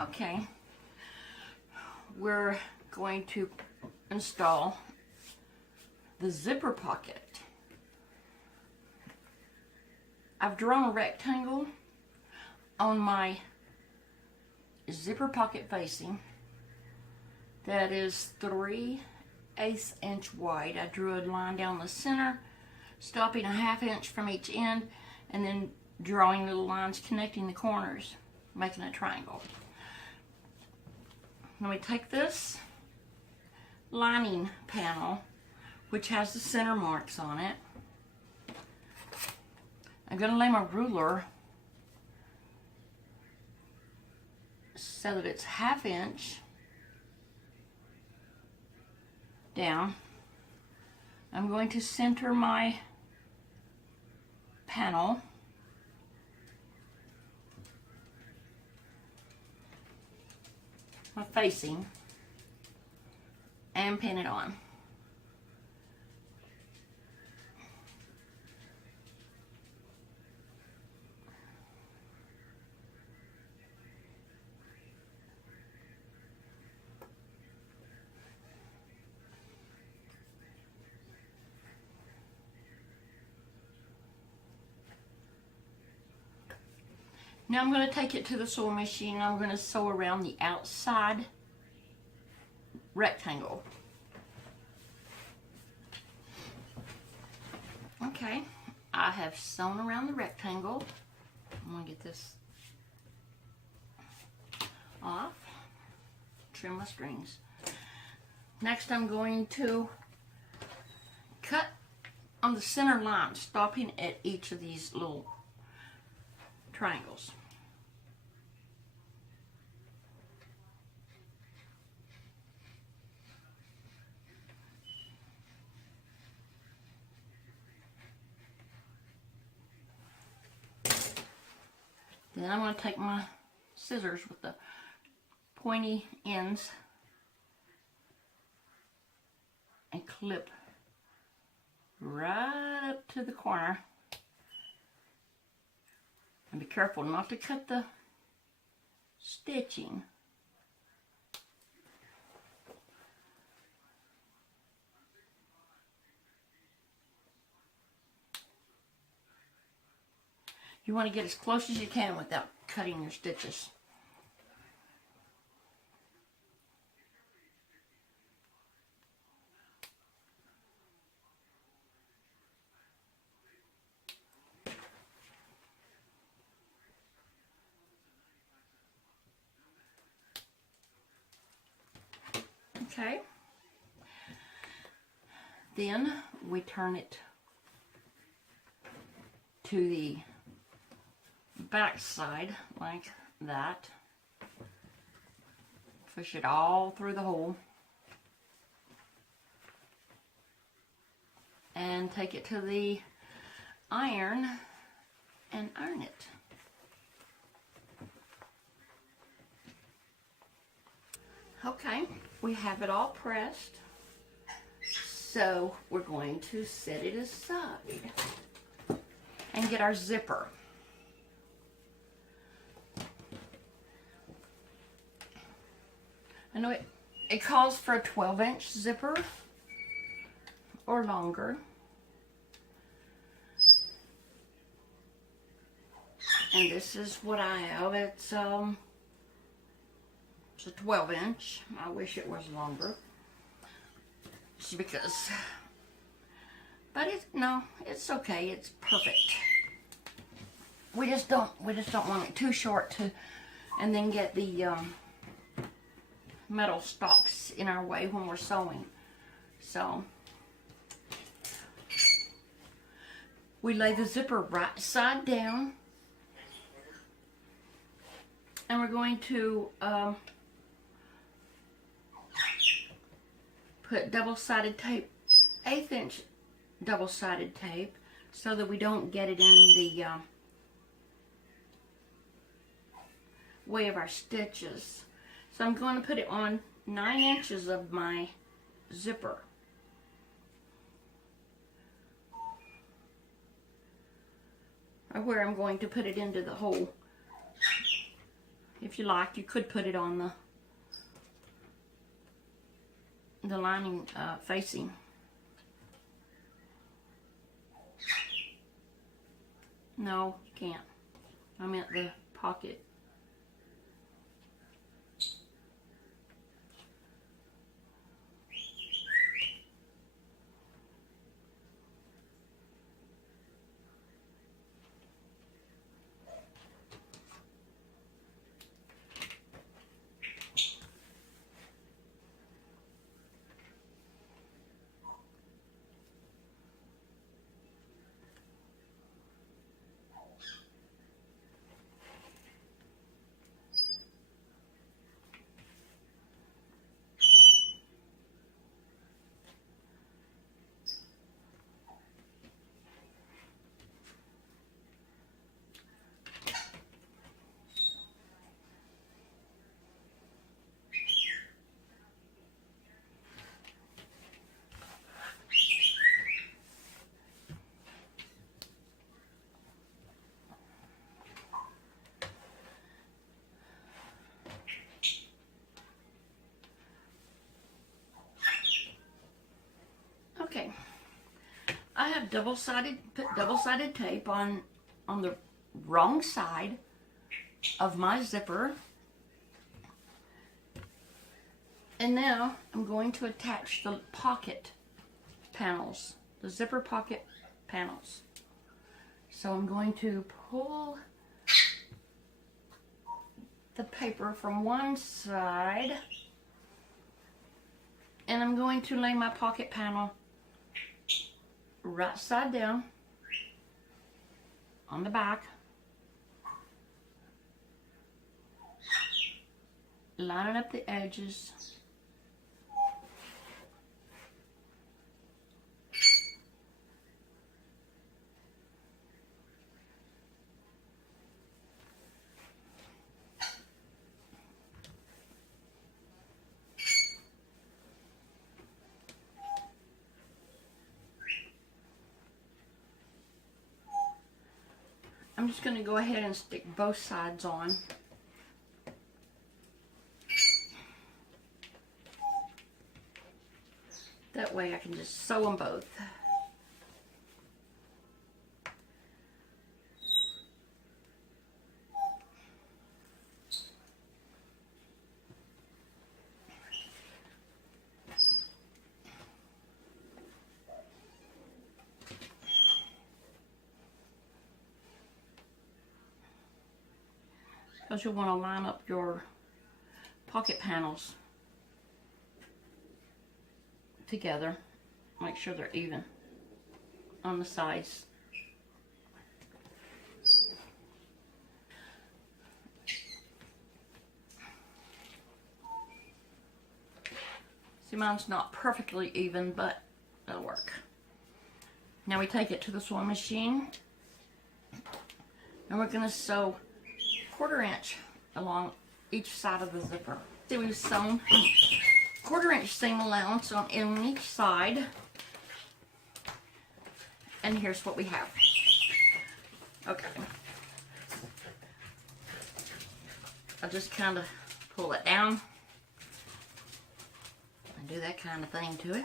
Okay, we're going to install the zipper pocket. I've drawn a rectangle on my zipper pocket facing that is 3/8 inch wide. I drew a line down the center, stopping a 1/2 inch from each end, and then drawing little lines connecting the corners, making a triangle. Then we take this lining panel, which has the center marks on it. I'm going to lay my ruler so that it's 1/2 inch down. I'm going to center my panel. My facing, and pin it on. Now I'm going to take it to the sewing machine and I'm going to sew around the outside rectangle. Okay, I have sewn around the rectangle. I'm going to get this off, trim my strings. Next I'm going to cut on the center line, stopping at each of these little triangles. Then I'm going to take my scissors with the pointy ends and clip right up to the corner. And be careful not to cut the stitching. You want to get as close as you can without cutting your stitches. Okay. Then we turn it to the back side like that. Push it all through the hole and take it to the iron and iron it. Okay, we have it all pressed, so we're going to set it aside and get our zipper. I know it calls for a 12-inch zipper or longer. And this is what I have. It's a 12-inch. I wish it was longer. Just because, but it's okay. It's perfect. We just don't want it too short to, and then get the metal stalks in our way when we're sewing. So we lay the zipper right side down, and we're going to put double-sided tape, 1/8 inch double-sided tape, so that we don't get it in the way of our stitches. So I'm going to put it on 9 inches of my zipper. Or where I'm going to put it into the hole If you like, you could put it on the lining facing. No, you can't. I meant the pocket. Okay, I have put double-sided tape on the wrong side of my zipper. And now I'm going to attach the pocket panels, the zipper pocket panels. So I'm going to pull the paper from one side, and I'm going to lay my pocket panel right side down on the back, lining up the edges. I'm just going to go ahead and stick both sides on. That way I can just sew them both. Because you'll want to line up your pocket panels together. Make sure they're even on the sides. See, mine's not perfectly even, but it'll work. Now we take it to the sewing machine, and we're going to sew 1/4 inch along each side of the zipper. See, we've sewn 1/4 inch seam allowance on each side, and here's what we have. Okay, I'll just kind of pull it down and do that kind of thing to it.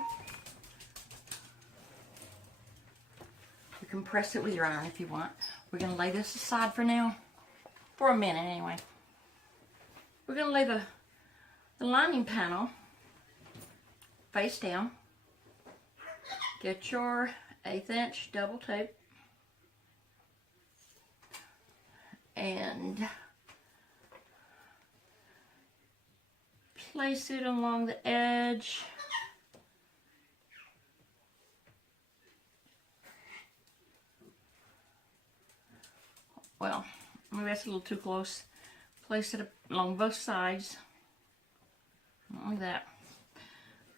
You can press it with your iron if you want. We're going to lay this aside for now. For a minute anyway. We're going to lay the lining panel face down. Get your 1/8 inch double tape and place it along the edge. Well, maybe that's a little too close. Place it along both sides. Like that.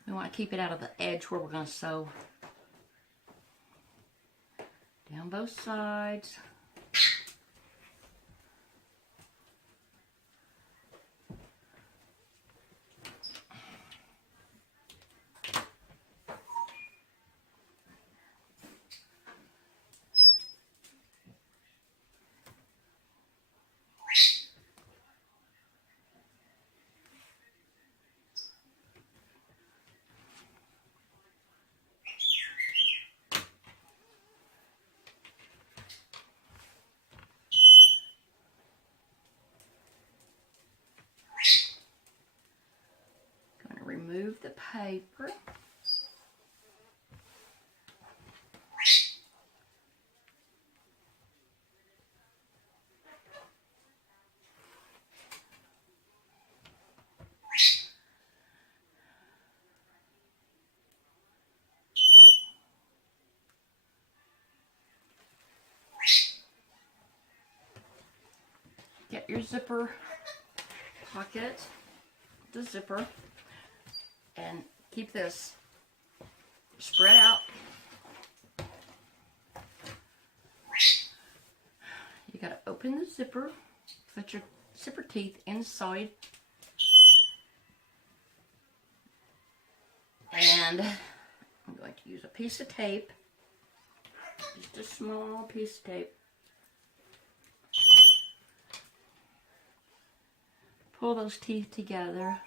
We want to keep it out of the edge where we're going to sew. Down both sides. remove the paper. Get your zipper pocket, the zipper, and keep this spread out. You gotta open the zipper, put your zipper teeth inside, and I'm going to use a piece of tape, just a small piece of tape. Pull those teeth together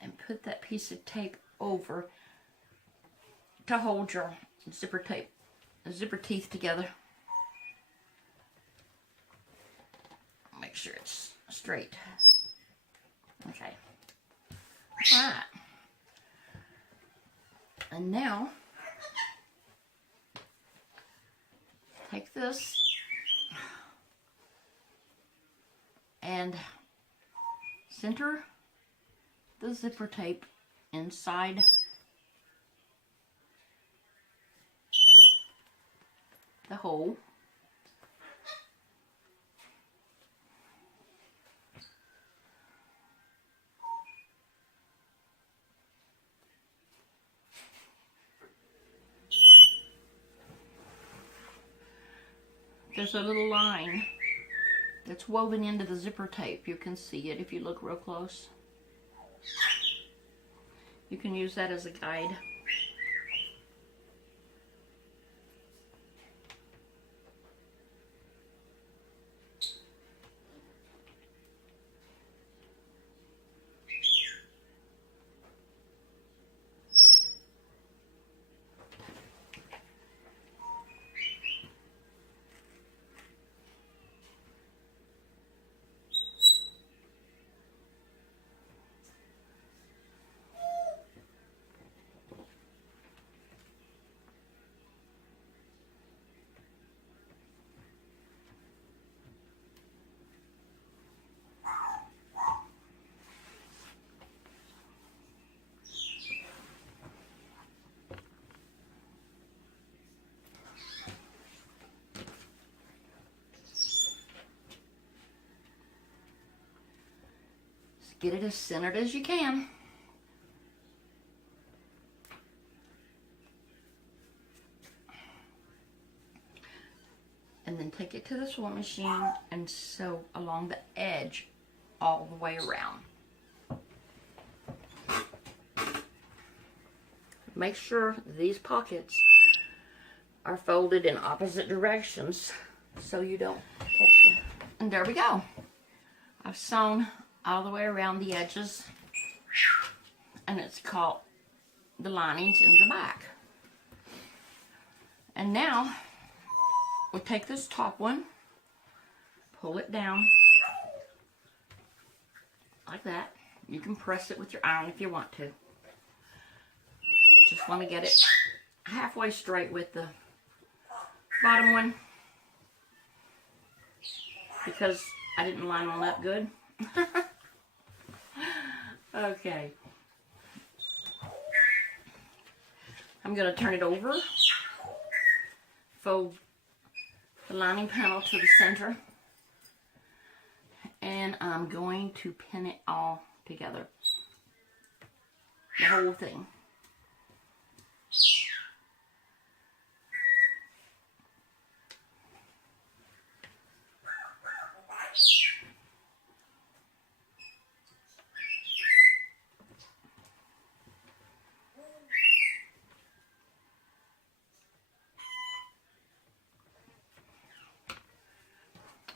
and put that piece of tape over to hold your zipper teeth together. Make sure it's straight. Okay. Alright. And now, take this and center the zipper tape inside the hole. There's a little line that's woven into the zipper tape. You can see it if you look real close. You can use that as a guide. Get it as centered as you can. And then take it to the sewing machine and sew along the edge all the way around. Make sure these pockets are folded in opposite directions so you don't catch them. And there we go. I've sewn all the way around the edges, and it's caught the linings in the back. And now we'll take this top one, pull it down like that. You can press it with your iron if you want to. Just want to get it halfway straight with the bottom one because I didn't line one up good. Okay. I'm going to turn it over, fold the lining panel to the center, and I'm going to pin it all together, the whole thing.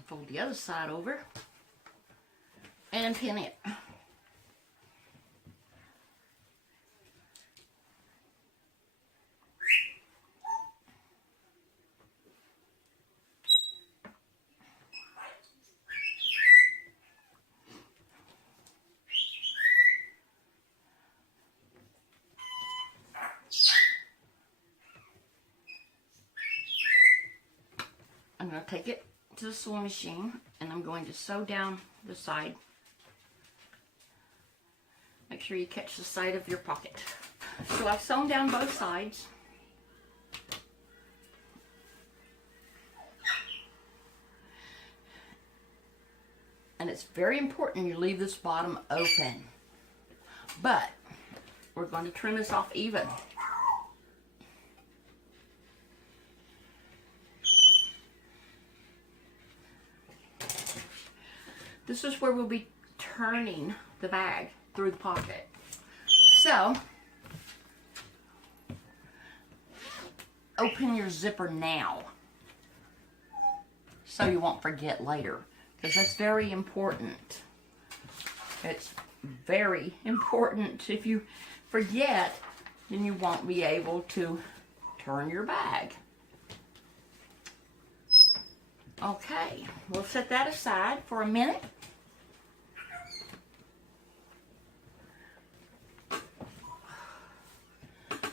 Fold the other side over and pin it. I'm going to take it to the sewing machine and I'm going to sew down the side. Make sure you catch the side of your pocket. So I've sewn down both sides. And it's very important you leave this bottom open. But we're going to trim this off even. This is where we'll be turning the bag through the pocket. So, open your zipper now so you won't forget later, because that's very important. It's very important. If you forget, then you won't be able to turn your bag. Okay, we'll set that aside for a minute.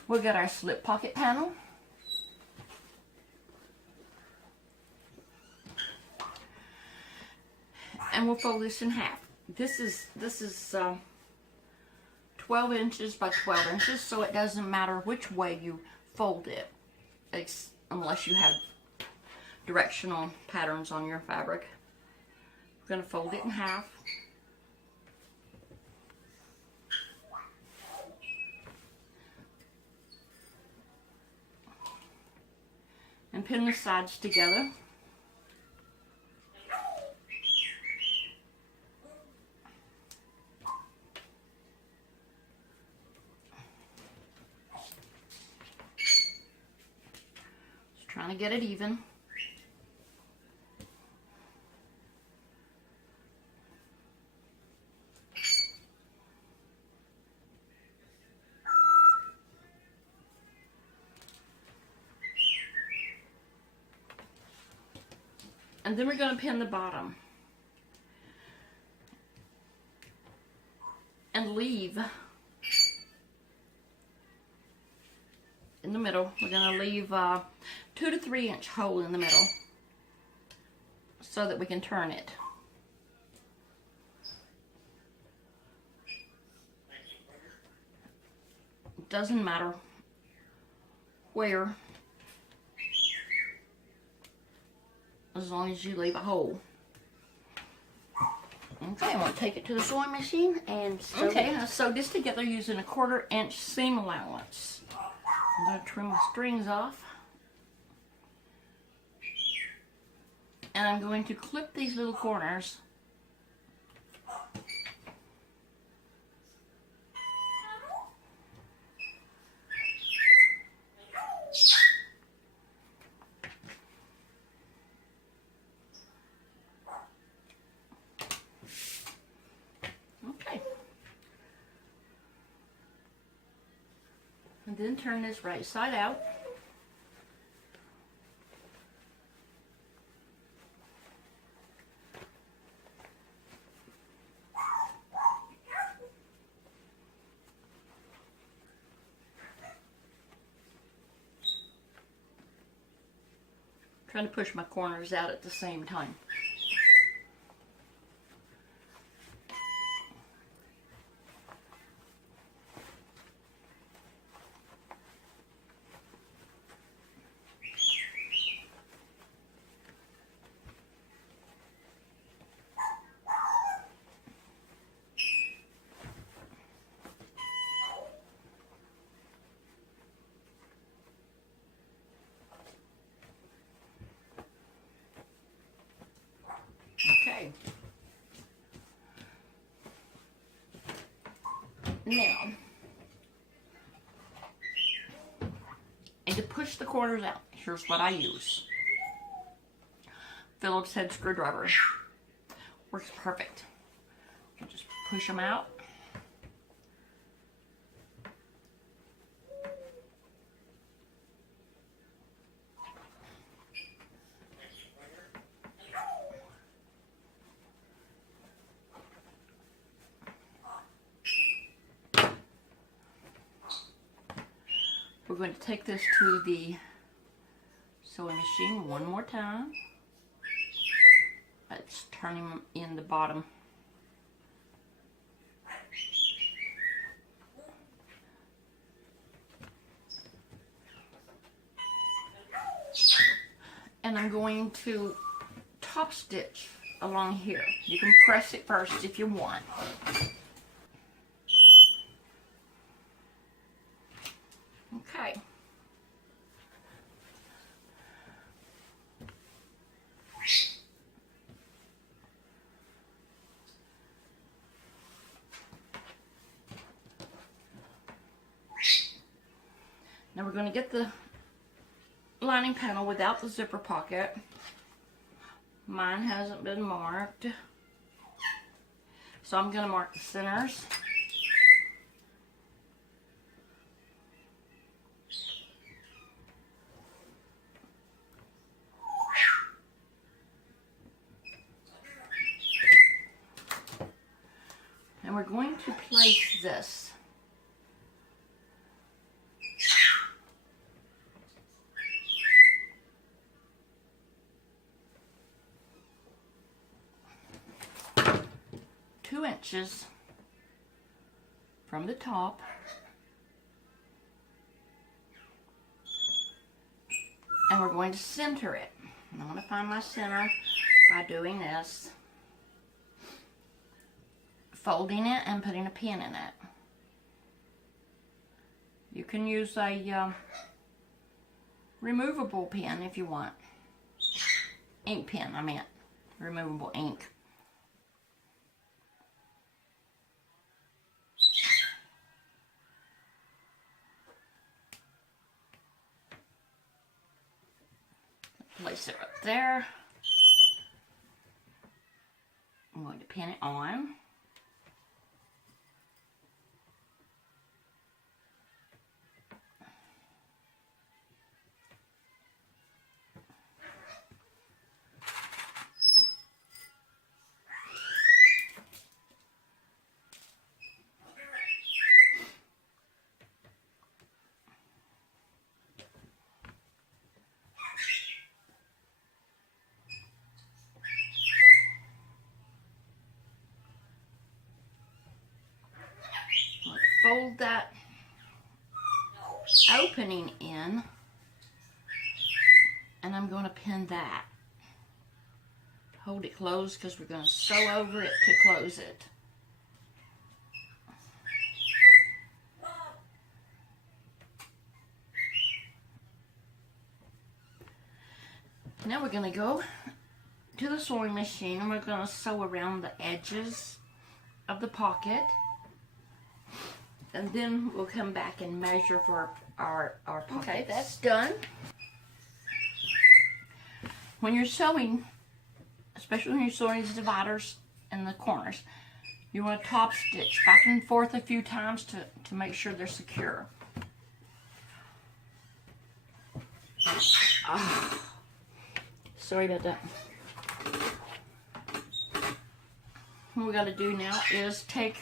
We'll get our slip pocket panel. And we'll fold this in half. This is 12 inches by 12 inches, so it doesn't matter which way you fold it, unless you have directional patterns on your fabric. We're going to fold it in half. And pin the sides together. Just trying to get it even. And then we're going to pin the bottom and leave in the middle. We're going to leave a 2 to 3 inch hole in the middle so that we can turn it. It doesn't matter where, as long as you leave a hole. Okay, I'm going to take it to the sewing machine and sew. Okay, I sewed this together using a 1/4 inch seam allowance. I'm going to trim the strings off. And I'm going to clip these little corners. And then turn this right side out. Trying to push my corners out at the same time. Okay. Now, and to push the corners out, here's what I use. Phillips head screwdriver. Works perfect. You just push them out. We're going to take this to the sewing machine one more time. turning them in the bottom. And I'm going to top stitch along here. You can press it first if you want. Okay. Now we're going to get the lining panel without the zipper pocket. Mine hasn't been marked, so I'm going to mark the centers. And we're going to place this. Inches from the top, and we're going to center it. And I'm going to find my center by doing this, folding it and putting a pin in it. You can use a removable pen if you want. Ink pen, I meant. Removable ink. Place it up there. I'm going to pin it on. Fold that opening in, and I'm going to pin that. Hold it closed because we're going to sew over it to close it. Now we're going to go to the sewing machine and we're going to sew around the edges of the pocket. And then we'll come back and measure for our pockets. Okay, that's done. When you're sewing, especially when you're sewing these dividers in the corners, you want to top stitch back and forth a few times to make sure they're secure. Sorry about that. What we got to do now is take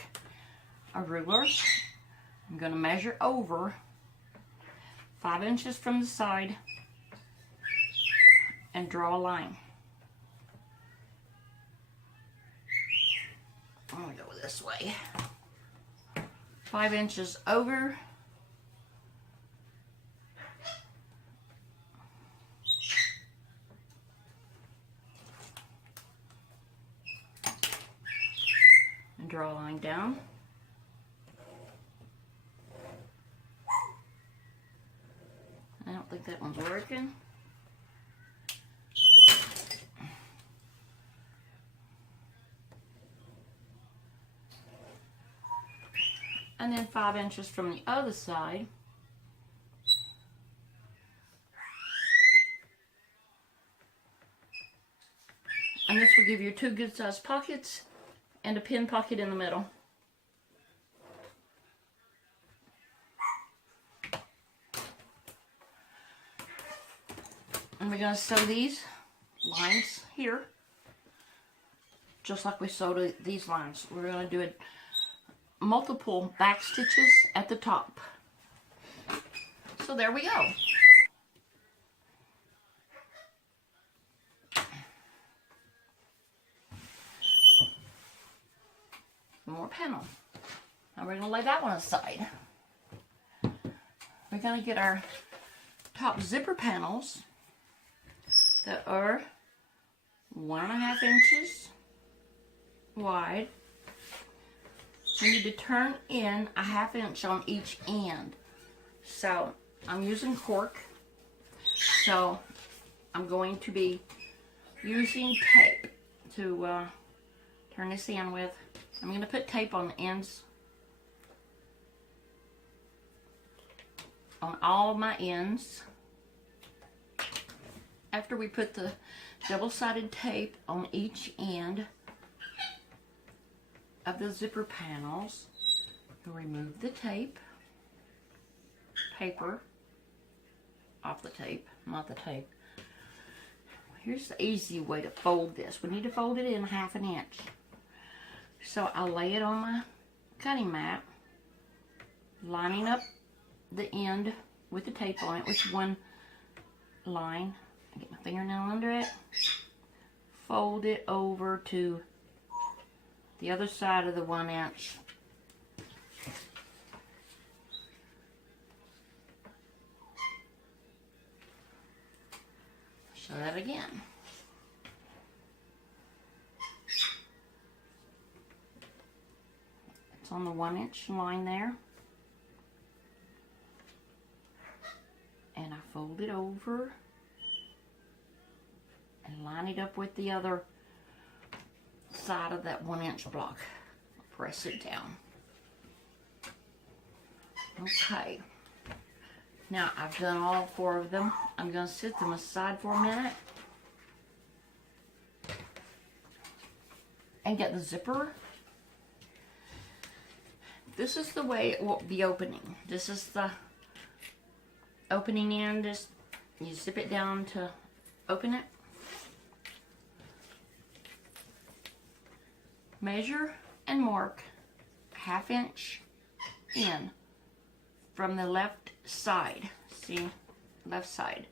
a ruler. I'm going to measure over 5 inches from the side and draw a line. I'm going to go this way. 5 inches over. And draw a line down. I don't think that one's working. And then 5 inches from the other side. And this will give you 2 good sized pockets and a pin pocket in the middle. And we're going to sew these lines here, just like we sewed these lines. We're going to do it multiple back stitches at the top. So there we go. more panel. Now we're going to lay that one aside. We're going to get our top zipper panels that are 1.5 inches wide. We need to turn in 1/2 inch on each end. So I'm using cork. So I'm going to be using tape to turn this in with. I'm going to put tape on the ends, on all of my ends. After we put the double-sided tape on each end of the zipper panels, we'll remove the paper off the tape, not the tape. Here's the easy way to fold this. We need to fold it in 1/2 inch. So I'll lay it on my cutting mat, lining up the end with the tape on it, with one line. I get my fingernail under it, fold it over to the other side of the 1 inch. Show that again. It's on the 1 inch line there. And I fold it over and line it up with the other side of that 1 inch block. Press it down. Okay. Now I've done all 4 of them. I'm going to sit them aside for a minute and get the zipper. This is the way it will be opening. This is the opening end. Just you zip it down to open it. Measure and mark 1/2 inch in from the left side. See, left side.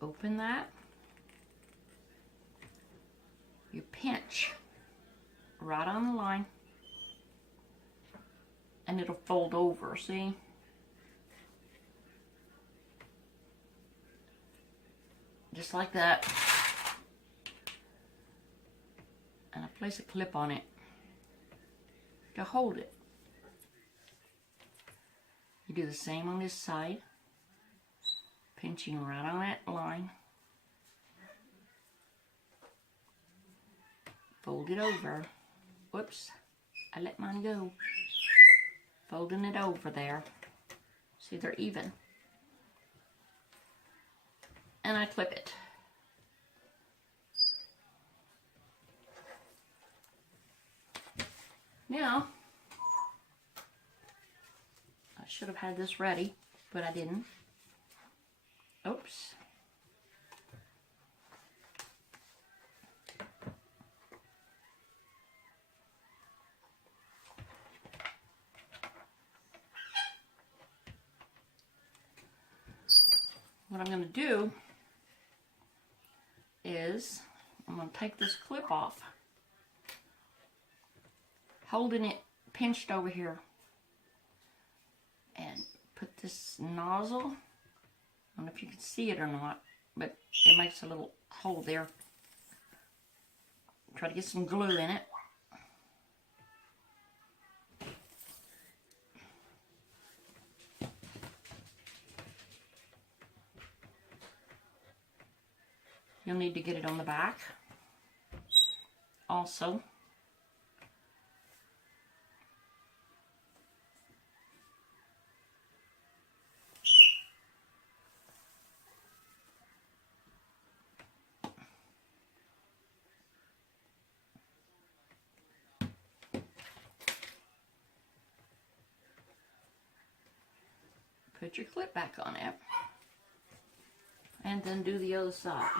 Open that. You pinch right on the line and it'll fold over, see? Just like that. And I place a clip on it to hold it. You do the same on this side, pinching right on that line. Fold it over. Whoops, I let mine go. Folding it over there. See, they're even. And I clip it. Now, I should have had this ready, but I didn't. Oops. What I'm going to do is I'm going to take this clip off, holding it pinched over here, and put this nozzle, I don't know if you can see it or not, but it makes a little hole there. Try to get some glue in it. You'll need to get it on the back also. Put your clip back on it and then do the other side.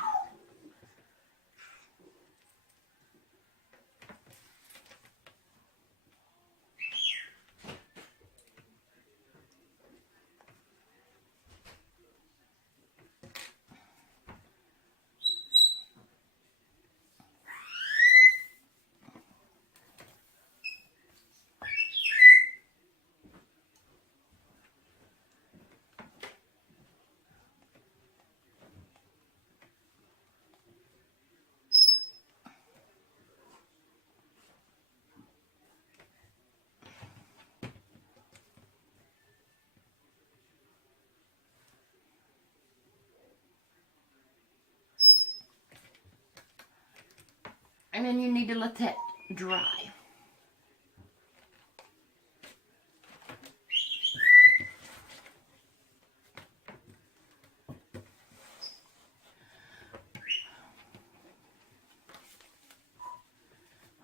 And then you need to let that dry.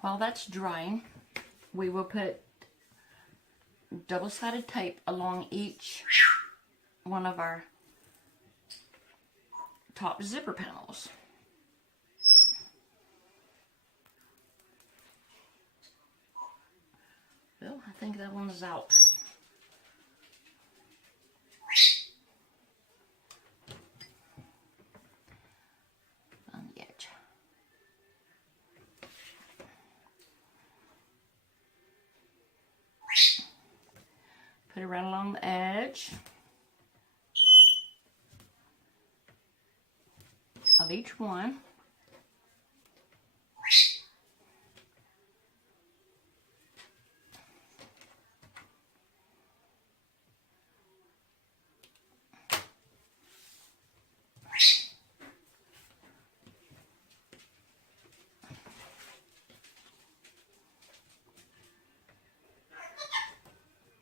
While that's drying, we will put double-sided tape along each one of our top zipper panels. Well, I think that one is out. On the edge. Put it right along the edge of each one.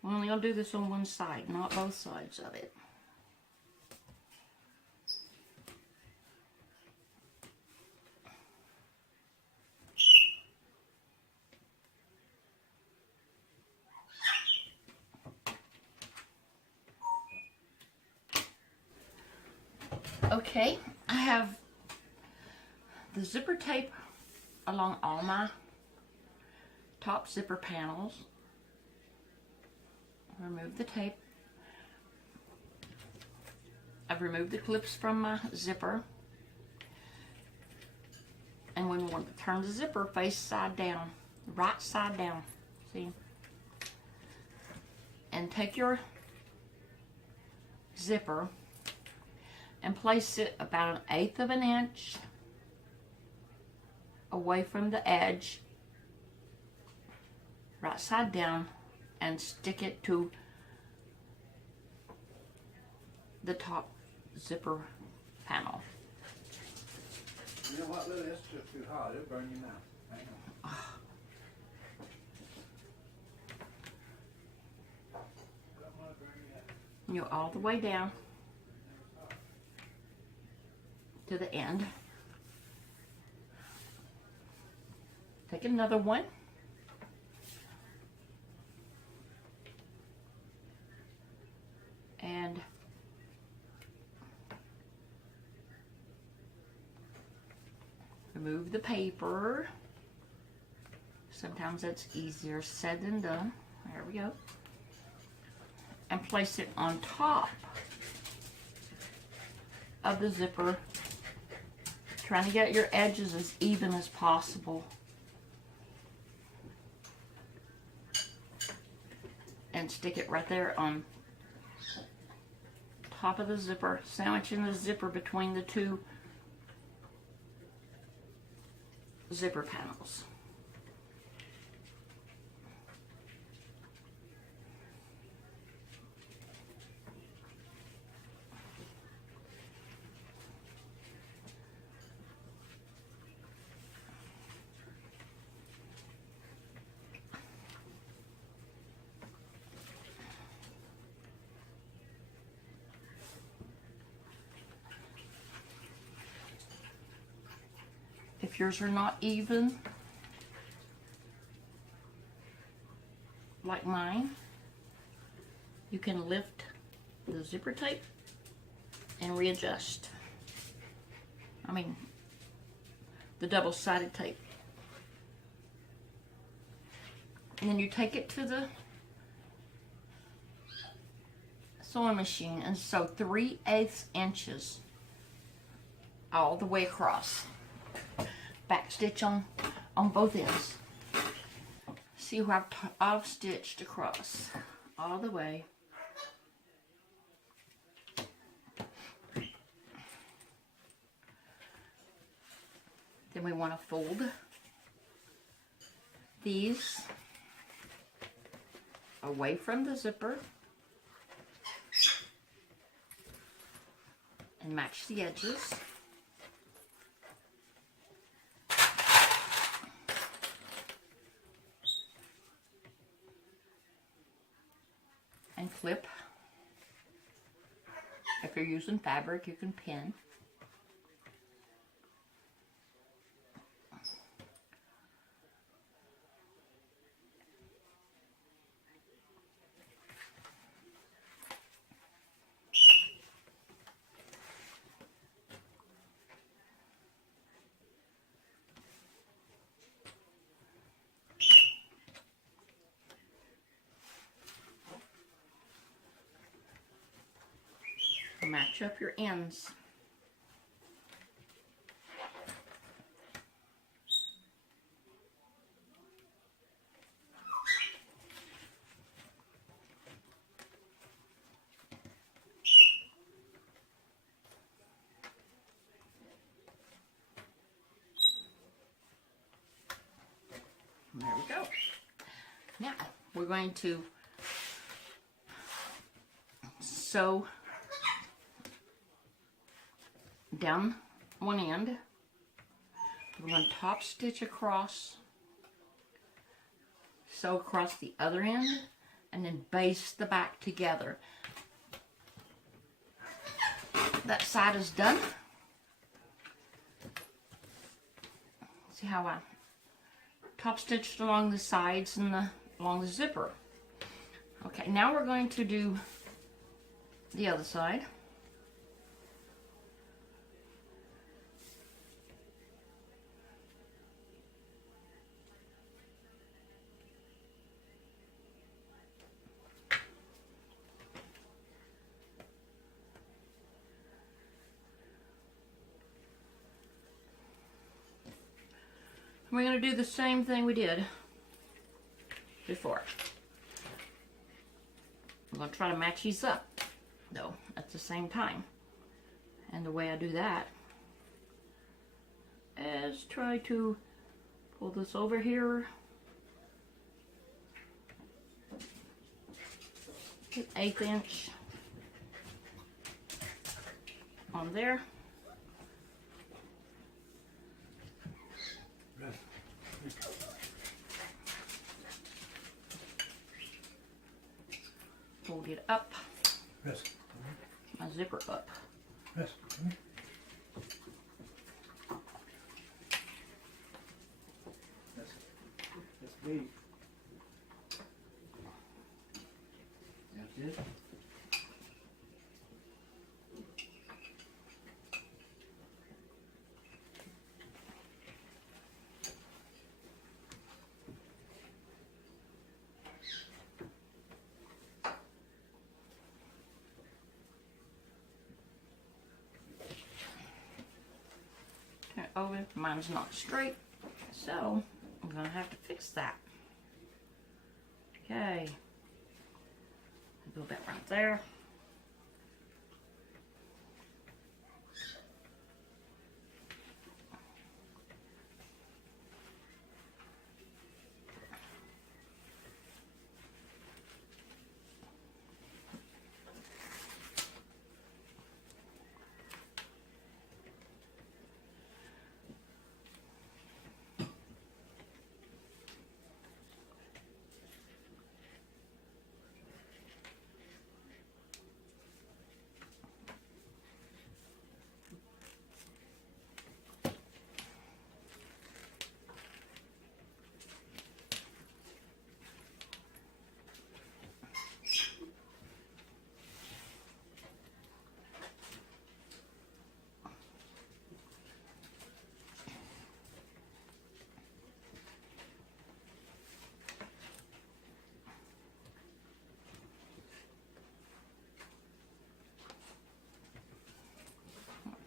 We're only going to do this on one side, not both sides of it. Okay, I have the zipper tape along all my top zipper panels. Remove the tape. I've removed the clips from my zipper. And we want to turn the zipper face side down, right side down. See? And take your zipper and place it about 1/8 of an inch away from the edge, right side down, and stick it to the top zipper panel. You know what, Lily? That's just too hot. It'll burn your mouth. Hang on. You're all the way down to the end. Take another one. And remove the paper. Sometimes that's easier said than done. There we go. And place it on top of the zipper, trying to get your edges as even as possible. And stick it right there on top of the zipper, sandwiching the zipper between the two zipper panels. If yours are not even, like mine, you can lift the zipper tape and readjust. I mean, the double-sided tape. And then you take it to the sewing machine and sew 3/8 inches all the way across. Back stitch on both ends. See where I've stitched across all the way. Then we want to fold these away from the zipper and match the edges. clip. If you're using fabric, you can pin. Match up your ends. There we go. Now we're going to sew down one end. We're going to top stitch across, sew across the other end, and then baste the back together. That side is done. See how I top stitched along the sides and along the zipper. Okay, now we're going to do the other side. We're going to do the same thing we did before. I'm going to try to match these up, though, at the same time. And the way I do that is try to pull this over here. Get 1/8 inch on there. Fold it up. Yes. My zipper up. Yes. That's big. That's it. Turn it over. Mine's not straight, so I'm gonna have to fix that. Okay. Go back right there.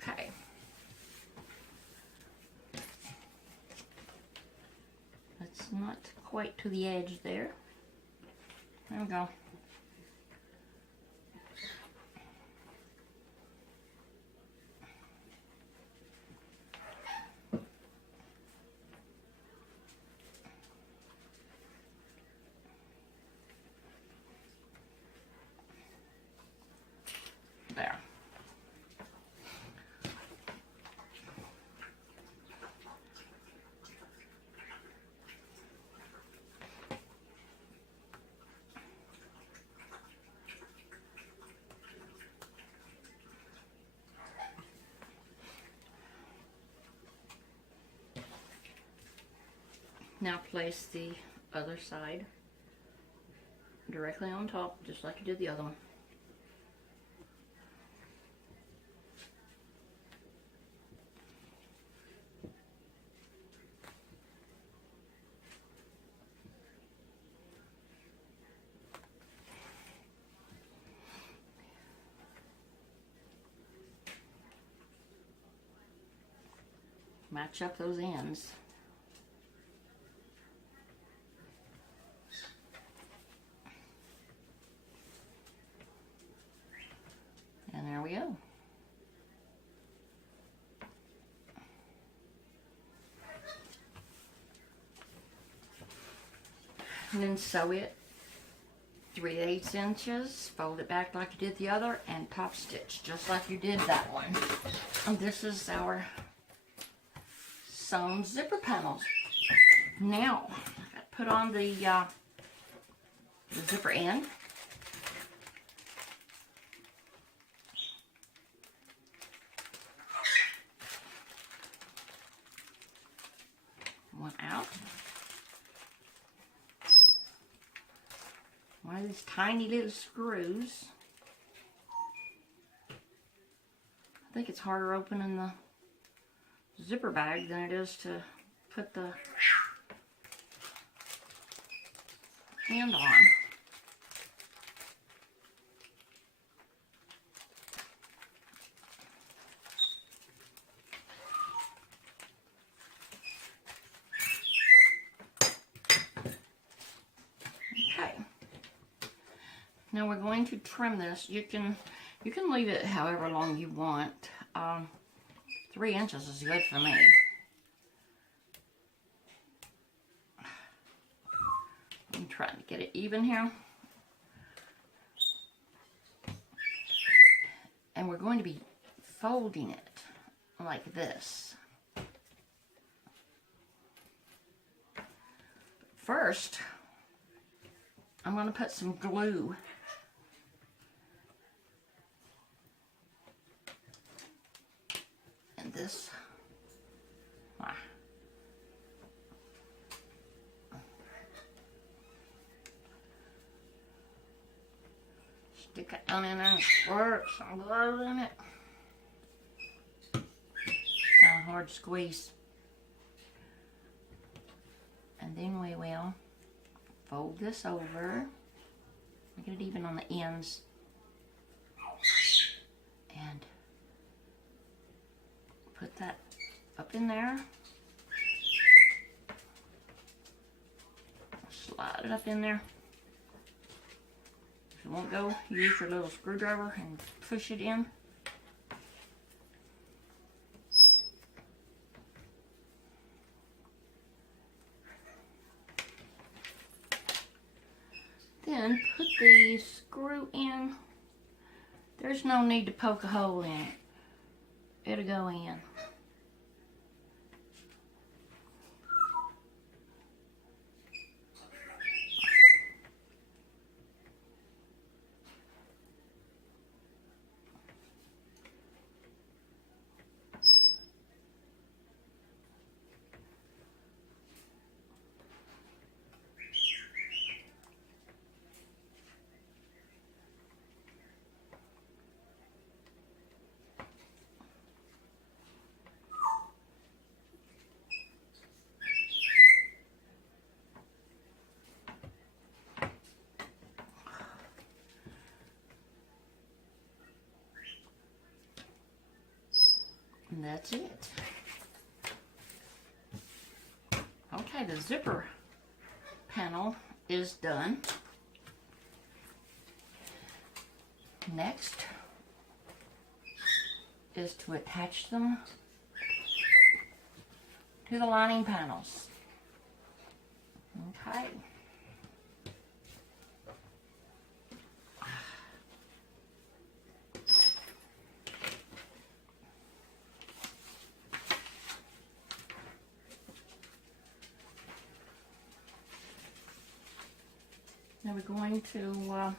Okay. That's not quite to the edge there. There we go. There. Now place the other side directly on top, just like you did the other one. Match up those ends. And there we go. And then sew it 3/8 inches, fold it back like you did the other, and top stitch just like you did that one. And this is our sewn zipper panels. Now, I put on the zipper end. One out. One of these tiny little screws. I think it's harder opening the zipper bag than it is to put the hand on. Okay. Now we're going to trim this. You can leave it however long you want. 3 inches is good for me. I'm trying to get it even here. And we're going to be folding it like this. First, I'm going to put some glue in this. Stick it down in there and squirt some glue in it. Kind of hard to squeeze. And then we will fold this over. Get it even on the ends. And put that up in there. Slide it up in there. If it won't go, use your little screwdriver and push it in. Then put the screw in. There's no need to poke a hole in it. It'll go in. And that's it. Okay, the zipper panel is done. Next is to attach them to the lining panels. Okay. Now we're going to,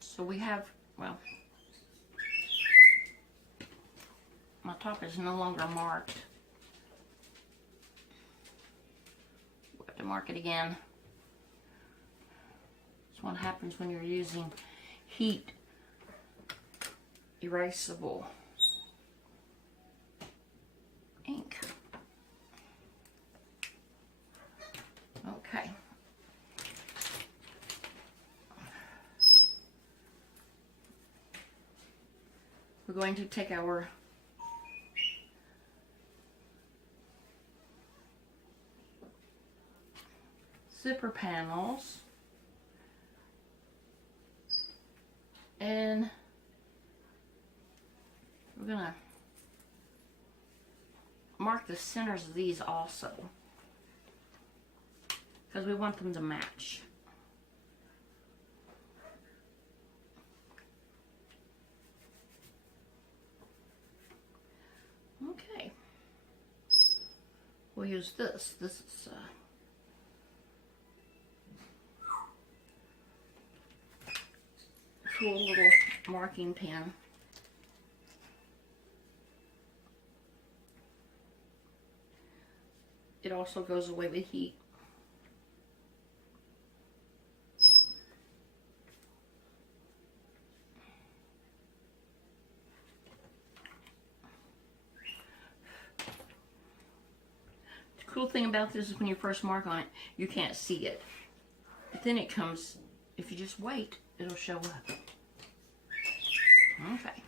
so we have, well, my top is no longer marked mark it again. That's what happens when you're using heat erasable ink. Okay. We're going to take our zipper panels and we're going to mark the centers of these also because we want them to match. Okay. We'll use this. This is a cool little marking pen. It also goes away with heat. The cool thing about this is when you first mark on it, you can't see it. But then it comes, if you just wait, it'll show up. Okay.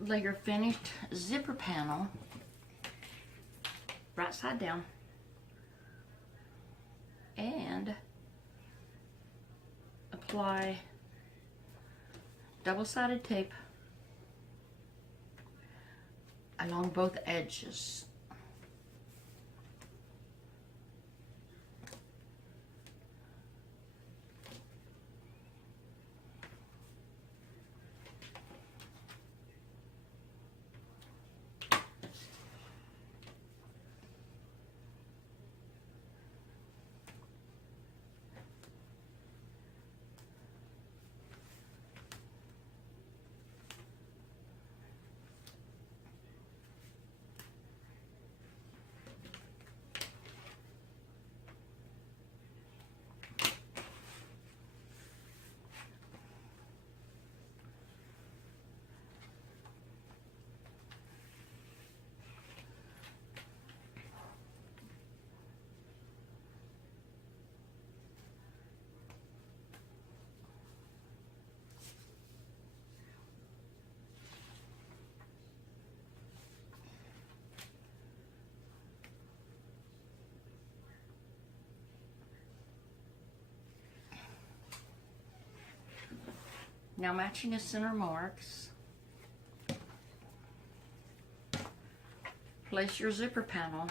Lay your finished zipper panel right side down and apply double-sided tape along both edges. Now matching the center marks, place your zipper panel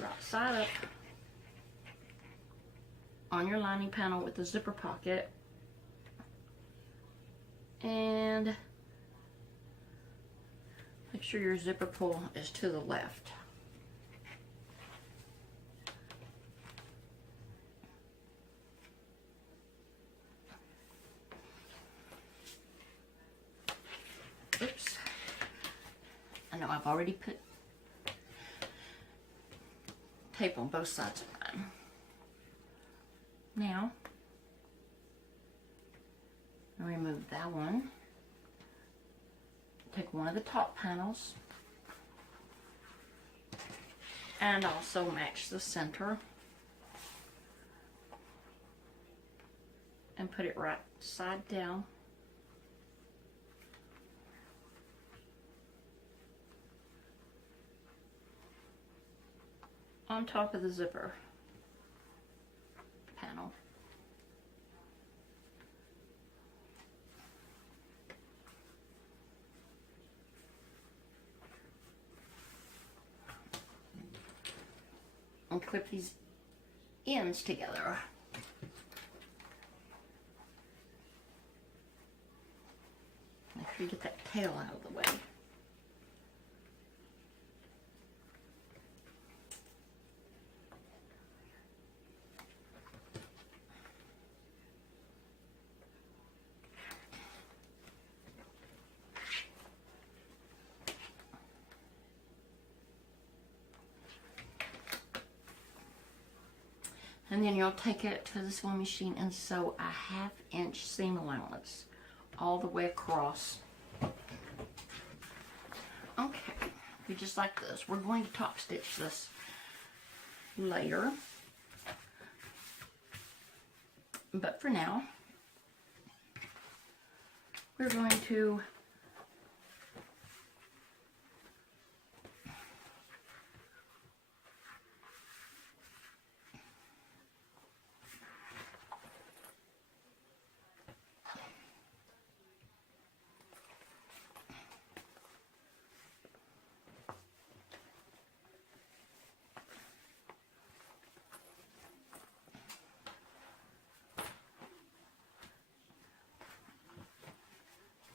right side up on your lining panel with the zipper pocket, and make sure your zipper pull is to the left. Oops. I know I've already put tape on both sides of mine. Now, I'll remove that one. Take one of the top panels and also match the center and put it right side down. On top of the zipper panel. And clip these ends together. Make sure you get that tail out of the way. And then you'll take it to the sewing machine and sew a 1/2 inch seam allowance all the way across. Okay, just like this. We're going to top stitch this later. But for now, we're going to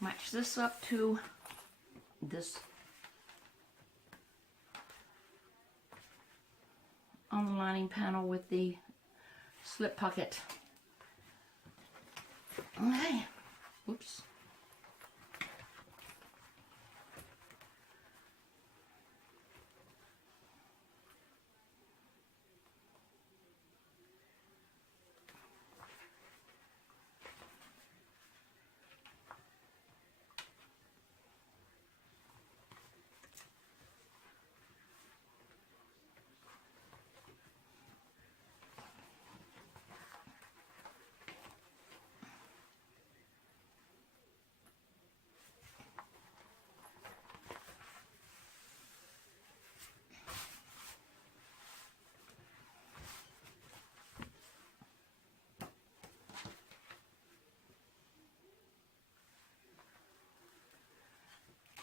match this up to this on the lining panel with the slip pocket. Okay, whoops.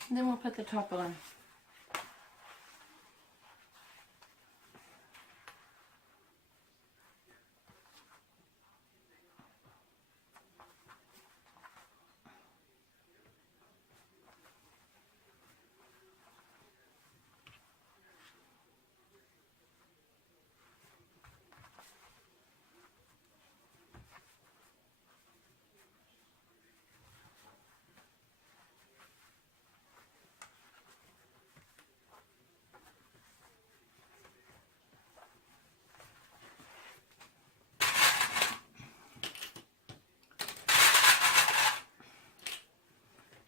And then we'll put the top on.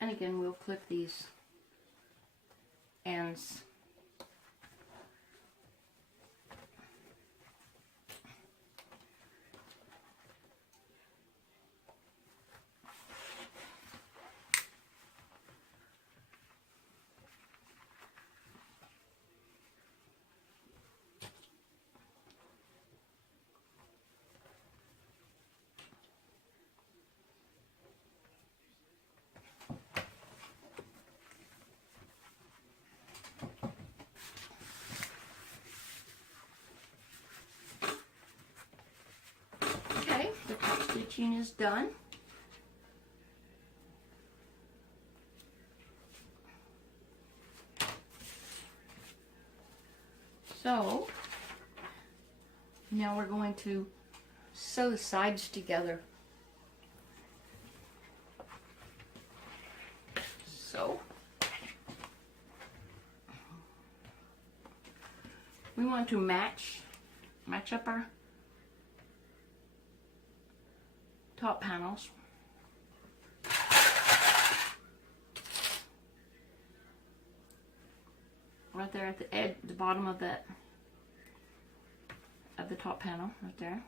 And again, we'll clip these ends. Okay, the top stitching is done. So now we're going to sew the sides together. So we want to match up our top panels. Right there at the edge, the bottom of the top panel, right there.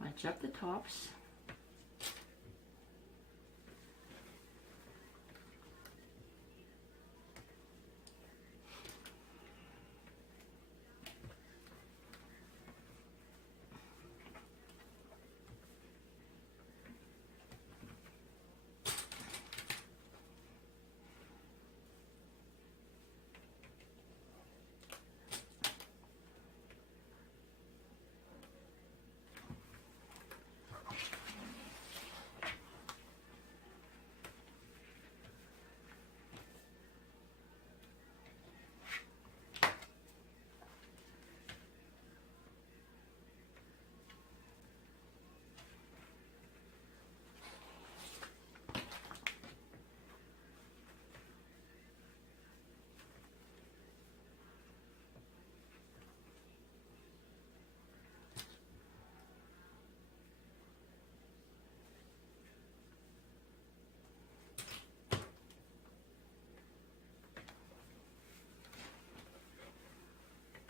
Match up the tops.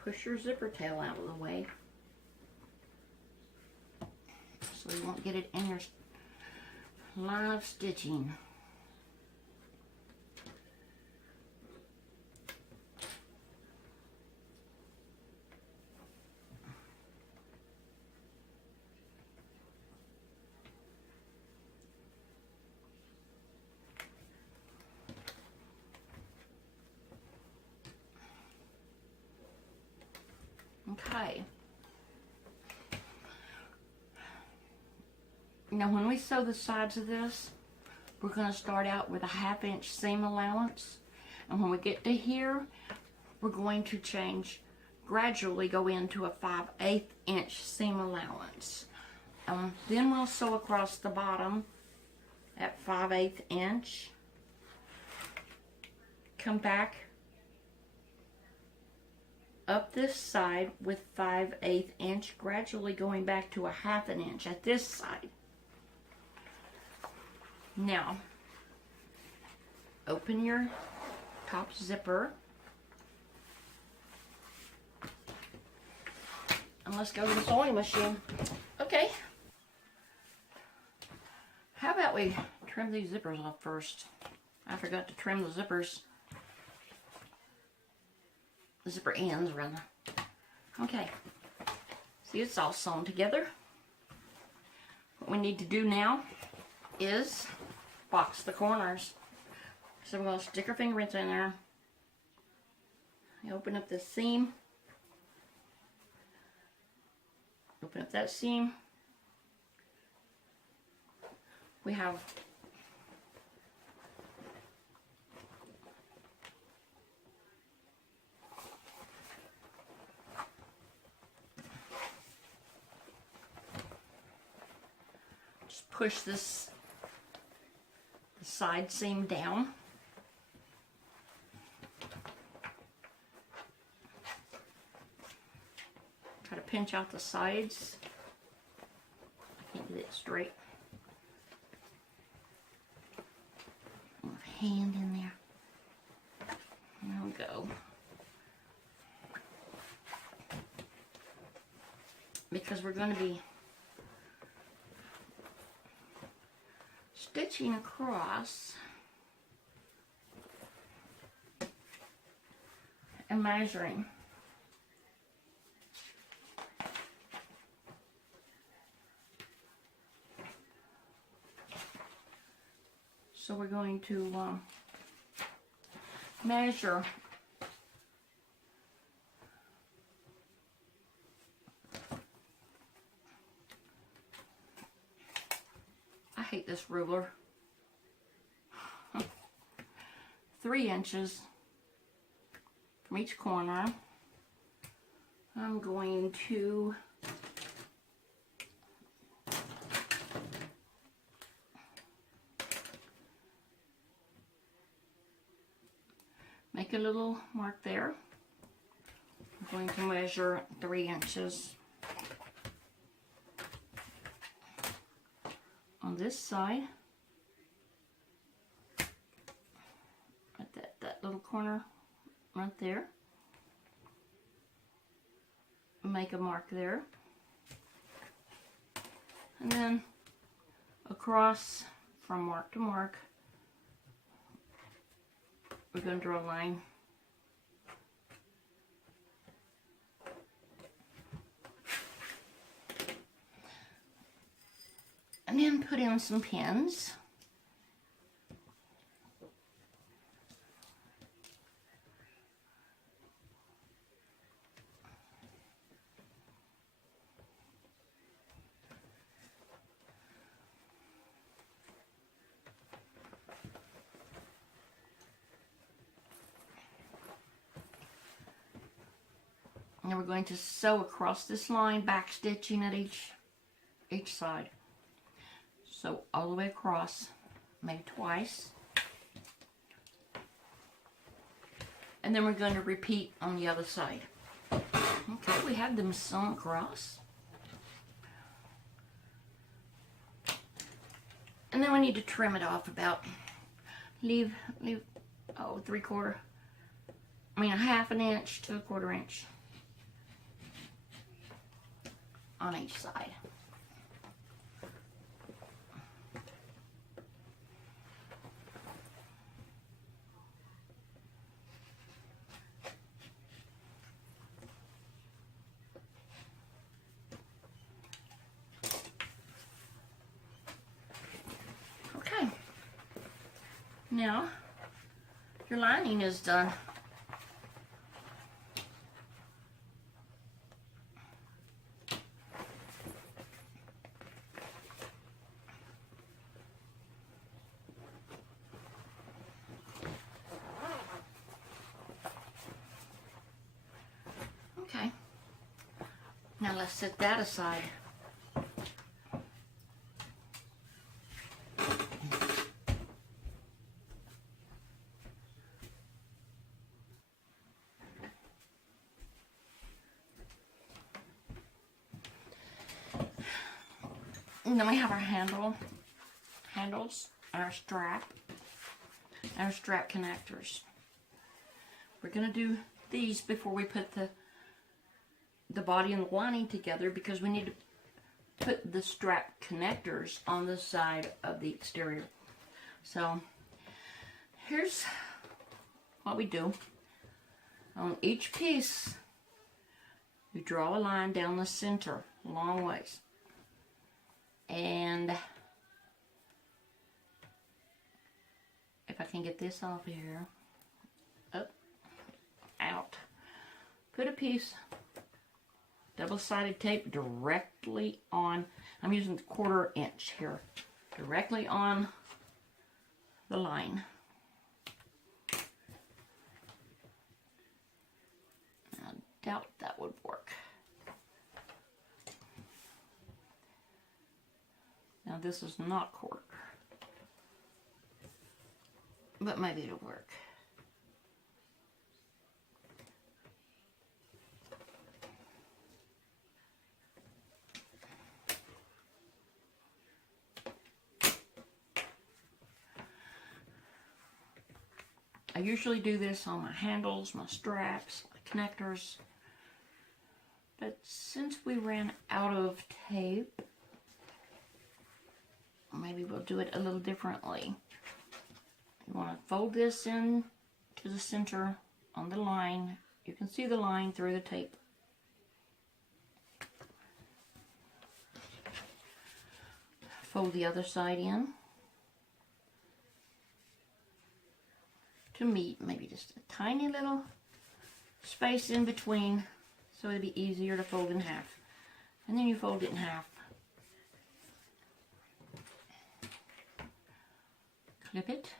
push your zipper tail out of the way so you won't get it in your line of stitching. Okay. Now when we sew the sides of this, we're going to start out with a 1/2 inch seam allowance. And when we get to here, we're going to gradually go into a 5/8 inch seam allowance. Then we'll sew across the bottom at 5/8 inch. Come back up this side with 5/8 inch, gradually going back to a 1/2 inch at this side. Now, open your top zipper. And let's go to the sewing machine. Okay. How about we trim these zippers off first? I forgot to trim the zippers. The zipper ends, rather. Okay. See, it's all sewn together. What we need to do now is box the corners. So we're going to stick our fingerprints in there. You open up this seam. Open up that seam. We have just push the side seam down. Try to pinch out the sides. I can't get it straight. Hand in there. There we go. Because we're going to be stitching across and measuring. So we're going to measure I hate this ruler. 3 inches from each corner. I'm going to make a little mark there. I'm going to measure 3 inches on this side. At that little corner right there. Make a mark there. And then across from mark to mark, we're going to draw a line. And then put in some pins. And we're going to sew across this line, back stitching at each side. So all the way across, maybe twice. And then we're going to repeat on the other side. Okay, we have them sewn across. And then we need to trim it off about, leave a 1/2 inch to 1/4 inch on each side. Okay. Now, your lining is done. Okay. Now let's set that aside. And then we have our handles, our strap connectors. We're gonna do these before we put the body and the lining together, because we need to put the strap connectors on the side of the exterior. So here's what we do. On each piece, you draw a line down the center, a long ways. And if I can get this off here, up, out, put a piece, double-sided tape directly on, I'm using 1/4 inch here, directly on the line. I doubt that would work. Now this is not cork, but maybe it'll work. I usually do this on my handles, my straps, my connectors, but since we ran out of tape, maybe we'll do it a little differently. You want to fold this in to the center on the line. You can see the line through the tape. Fold the other side in to meet maybe just a tiny little space in between, so it'll be easier to fold in half. And then you fold it in half. Clip it.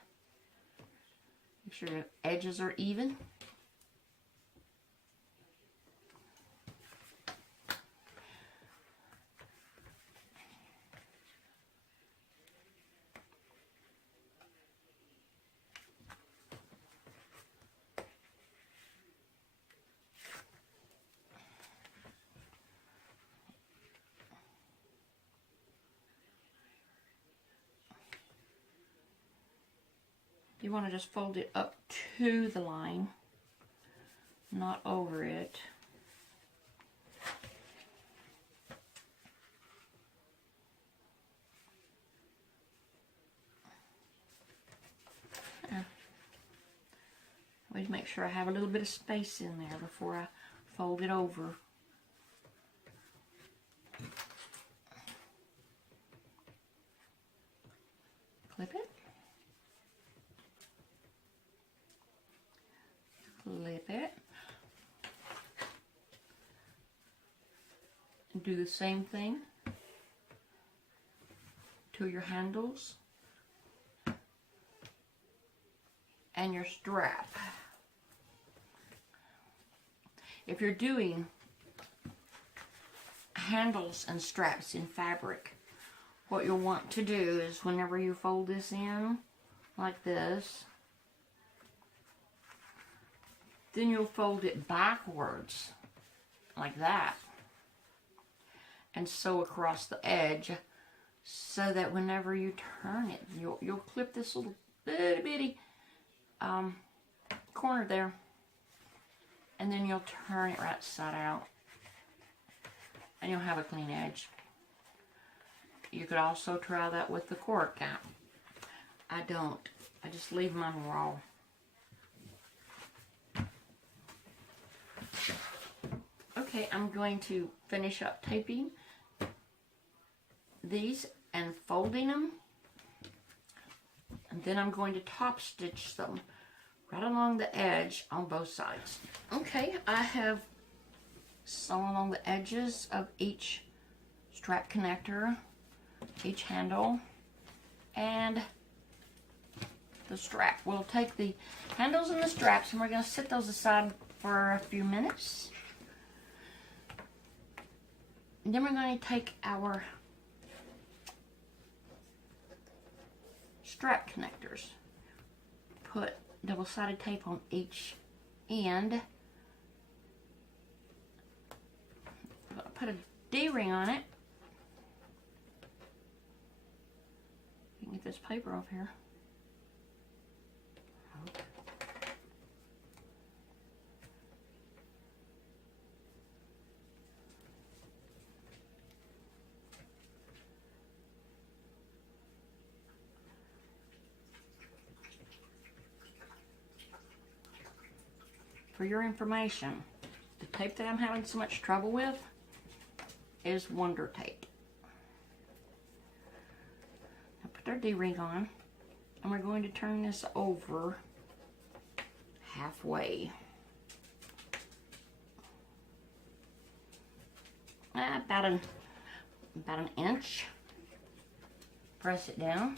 Make sure the edges are even. You want to just fold it up to the line, not over it. Always make sure I have a little bit of space in there before I fold it over. Clip it. Clip it. And do the same thing to your handles and your strap. If you're doing handles and straps in fabric, what you'll want to do is whenever you fold this in like this, then you'll fold it backwards like that and sew across the edge, so that whenever you turn it, you'll clip this little bitty corner there, and then you'll turn it right side out. and you'll have a clean edge. You could also try that with the cork out. I don't. I just leave mine raw. Okay, I'm going to finish up taping these and folding them. And then I'm going to top stitch them right along the edge on both sides. Okay, I have sewn along the edges of each strap connector, each handle, and the strap. We'll take the handles and the straps and we're going to set those aside for a few minutes. And then we're going to take our strap connectors, put double-sided tape on each end, put a D-ring on it. You can get this paper off here. For your information, the tape that I'm having so much trouble with is Wonder Tape. Now put our D-ring on, and we're going to turn this over halfway. About an inch. Press it down.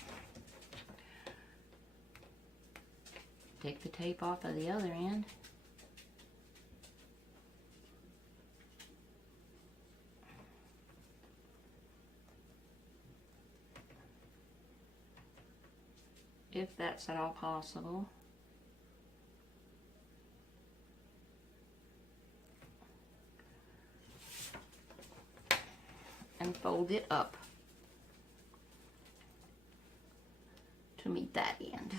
Take the tape off of the other end. If that's at all possible. And fold it up to meet that end.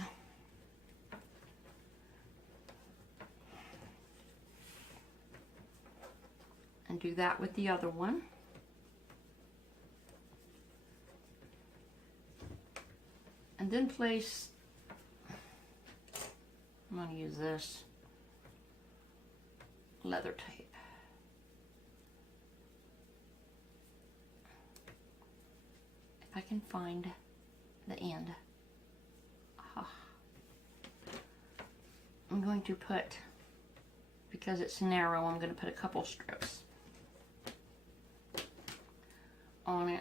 And do that with the other one. And then place, I'm going to use this leather tape. If I can find the end. I'm going to put, because it's narrow, I'm going to put a couple strips on it.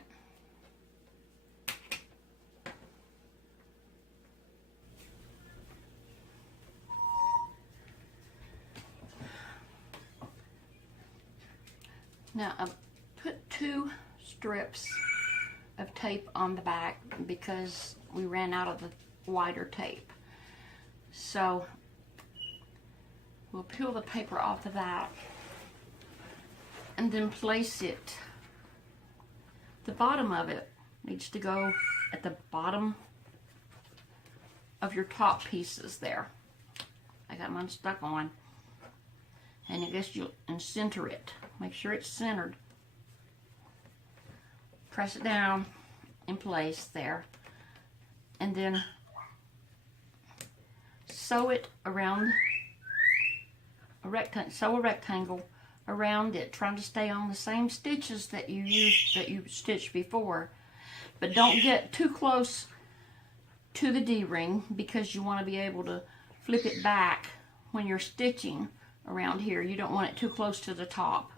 Now I've put 2 strips of tape on the back because we ran out of the wider tape. So we'll peel the paper off of that and then place it. The bottom of it needs to go at the bottom of your top pieces there. I got mine stuck on. And I guess you'll center it. Make sure it's centered. Press it down in place there. And then sew it around a rectangle. Sew a rectangle around it, trying to stay on the same stitches that you stitched before. But don't get too close to the D-ring because you want to be able to flip it back when you're stitching around here. You don't want it too close to the top.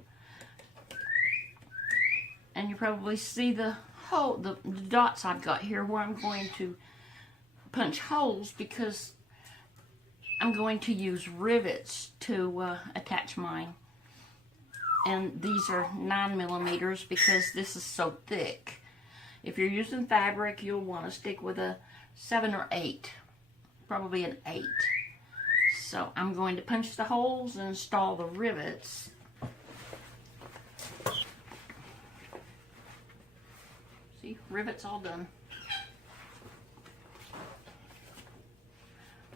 And you probably see the hole, the dots I've got here where I'm going to punch holes because I'm going to use rivets to attach mine. And these are 9mm because this is so thick. If you're using fabric, you'll want to stick with a 7 or 8, probably an 8. So I'm going to punch the holes and install the rivets. See, rivets all done.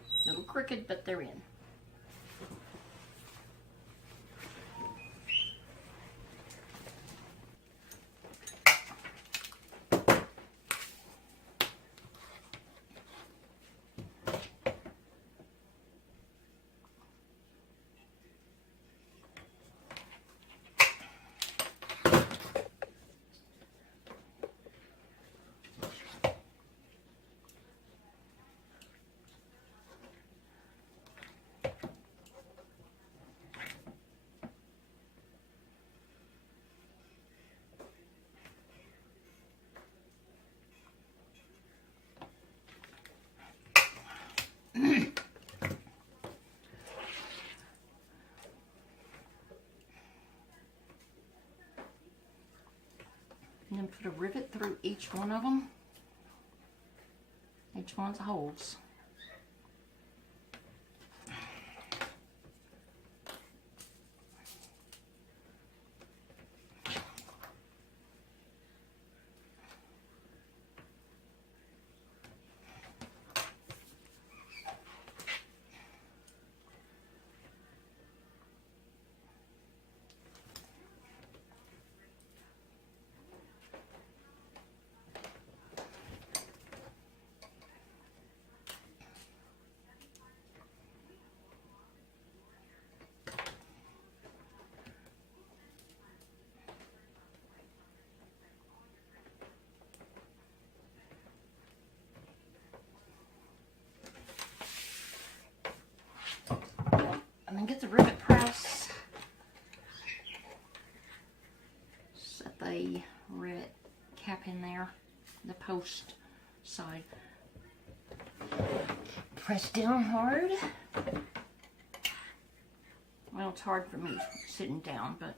A little crooked, but they're in. And then put a rivet through each one of them. Each one's holes. And then get the rivet press. Set the rivet cap in there, the post side. Press down hard. Well, it's hard for me sitting down, but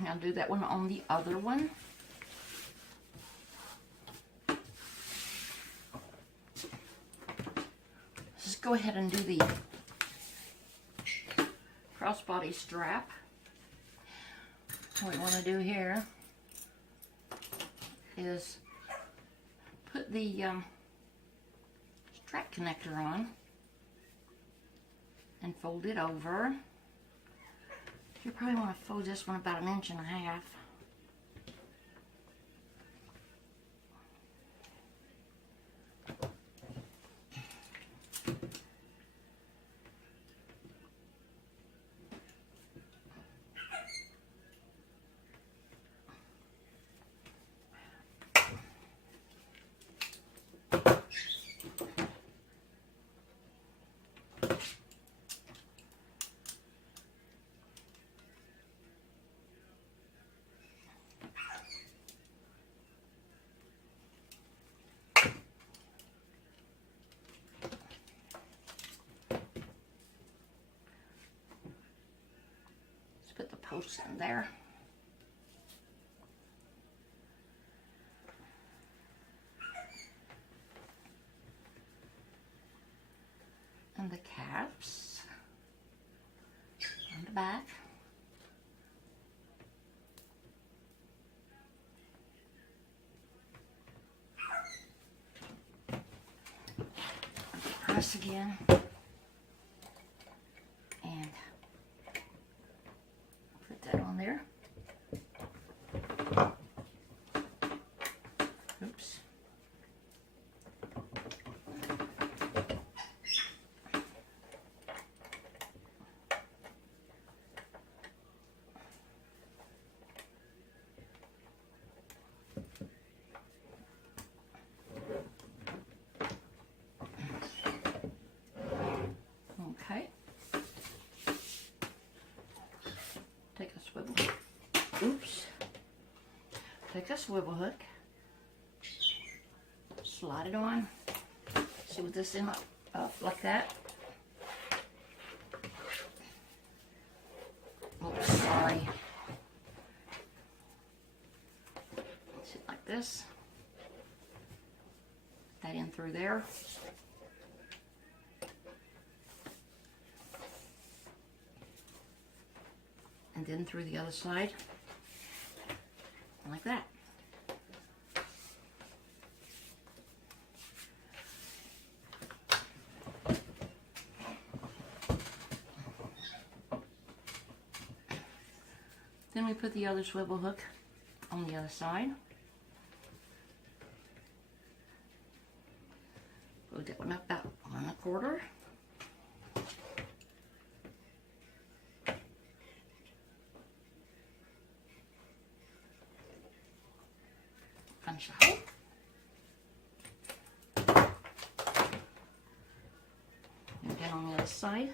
now do that one on the other one. Just go ahead and do the crossbody strap. What we want to do here is put the strap connector on and fold it over. You probably want to fold this one about 1.5 inches. Put the posts in there. And the caps on the back. Press again. And that on there. Oops. Okay. Take a swivel. Oops. Take a swivel hook, slide it on, see with this in up like that. Oops, sorry. Sit like this. Put that in through there. And then through the other side, like that. Then we put the other swivel hook on the other side. Put that one up about 1 1/4. Punch the hole. side.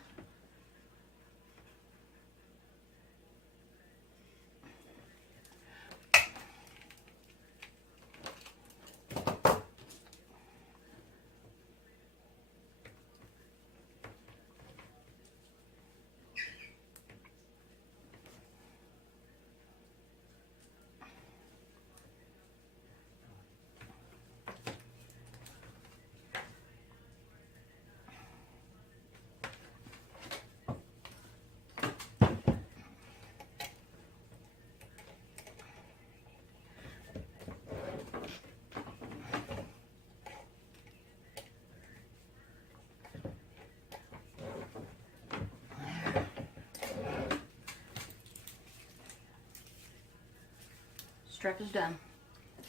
Strap is done.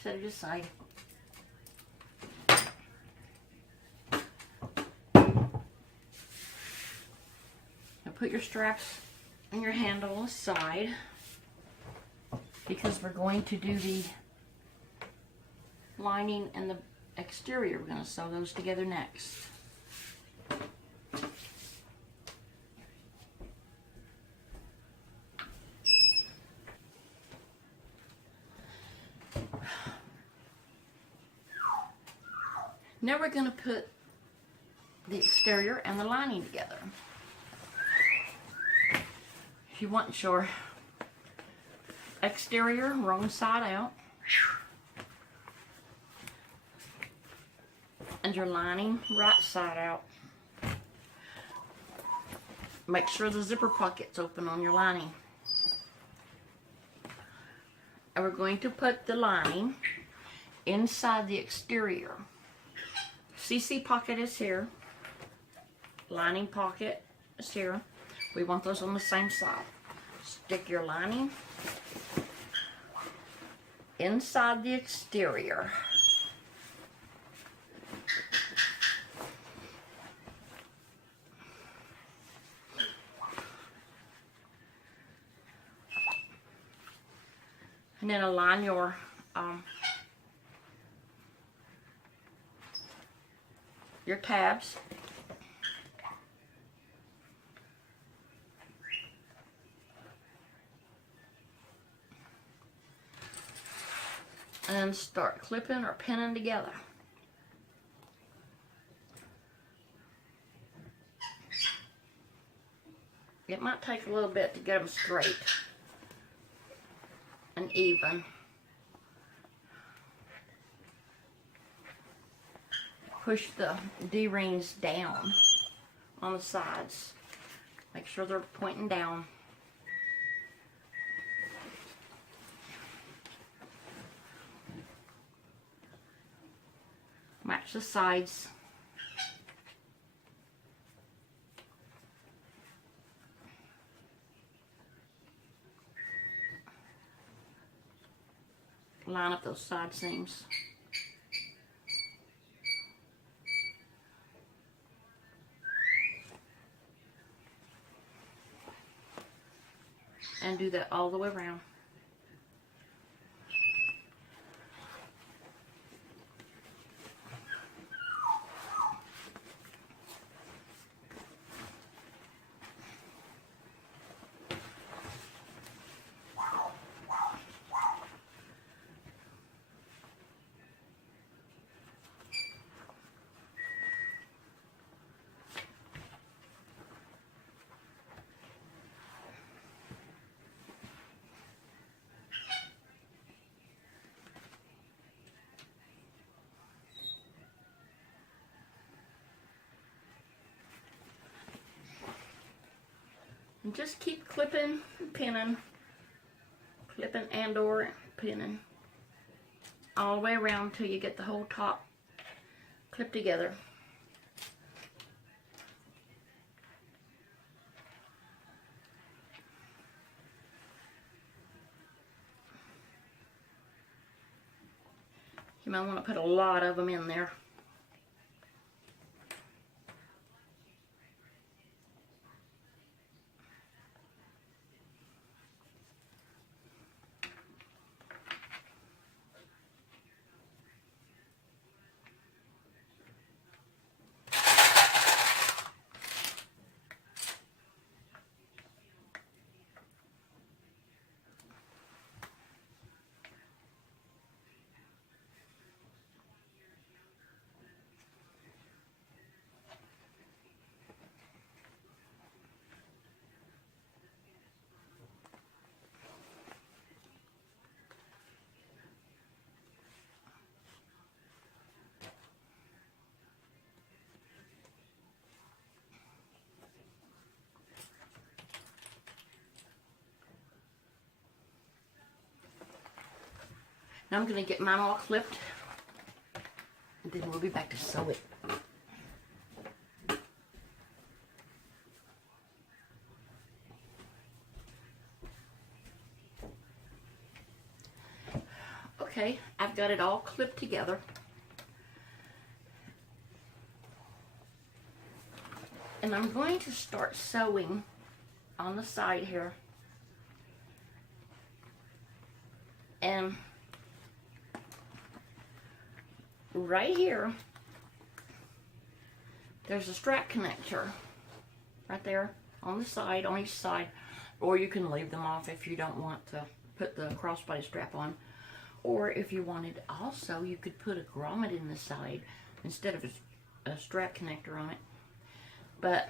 Set it aside. Now put your straps and your handle aside because we're going to do the lining and the exterior. We're going to sew those together next. Now we're going to put the exterior and the lining together. If you want your exterior wrong side out and your lining right side out, make sure the zipper pocket's open on your lining. And we're going to put the lining inside the exterior. CC pocket is here. Lining pocket is here. We want those on the same side. Stick your lining inside the exterior. And then align your tabs. And start clipping or pinning together. It might take a little bit to get them straight and even. Push the D-rings down on the sides. Make sure they're pointing down. Match the sides. Line up those side seams. And do that all the way around. And just keep clipping and pinning, clipping and or pinning all the way around until you get the whole top clipped together. You might want to put a lot of them in there. Now I'm going to get mine all clipped, and then we'll be back to sew it. Okay, I've got it all clipped together. And I'm going to start sewing on the side here. And right here, there's a strap connector right there on the side, on each side. Or you can leave them off if you don't want to put the crossbody strap on. Or if you wanted also, you could put a grommet in the side instead of a strap connector on it. But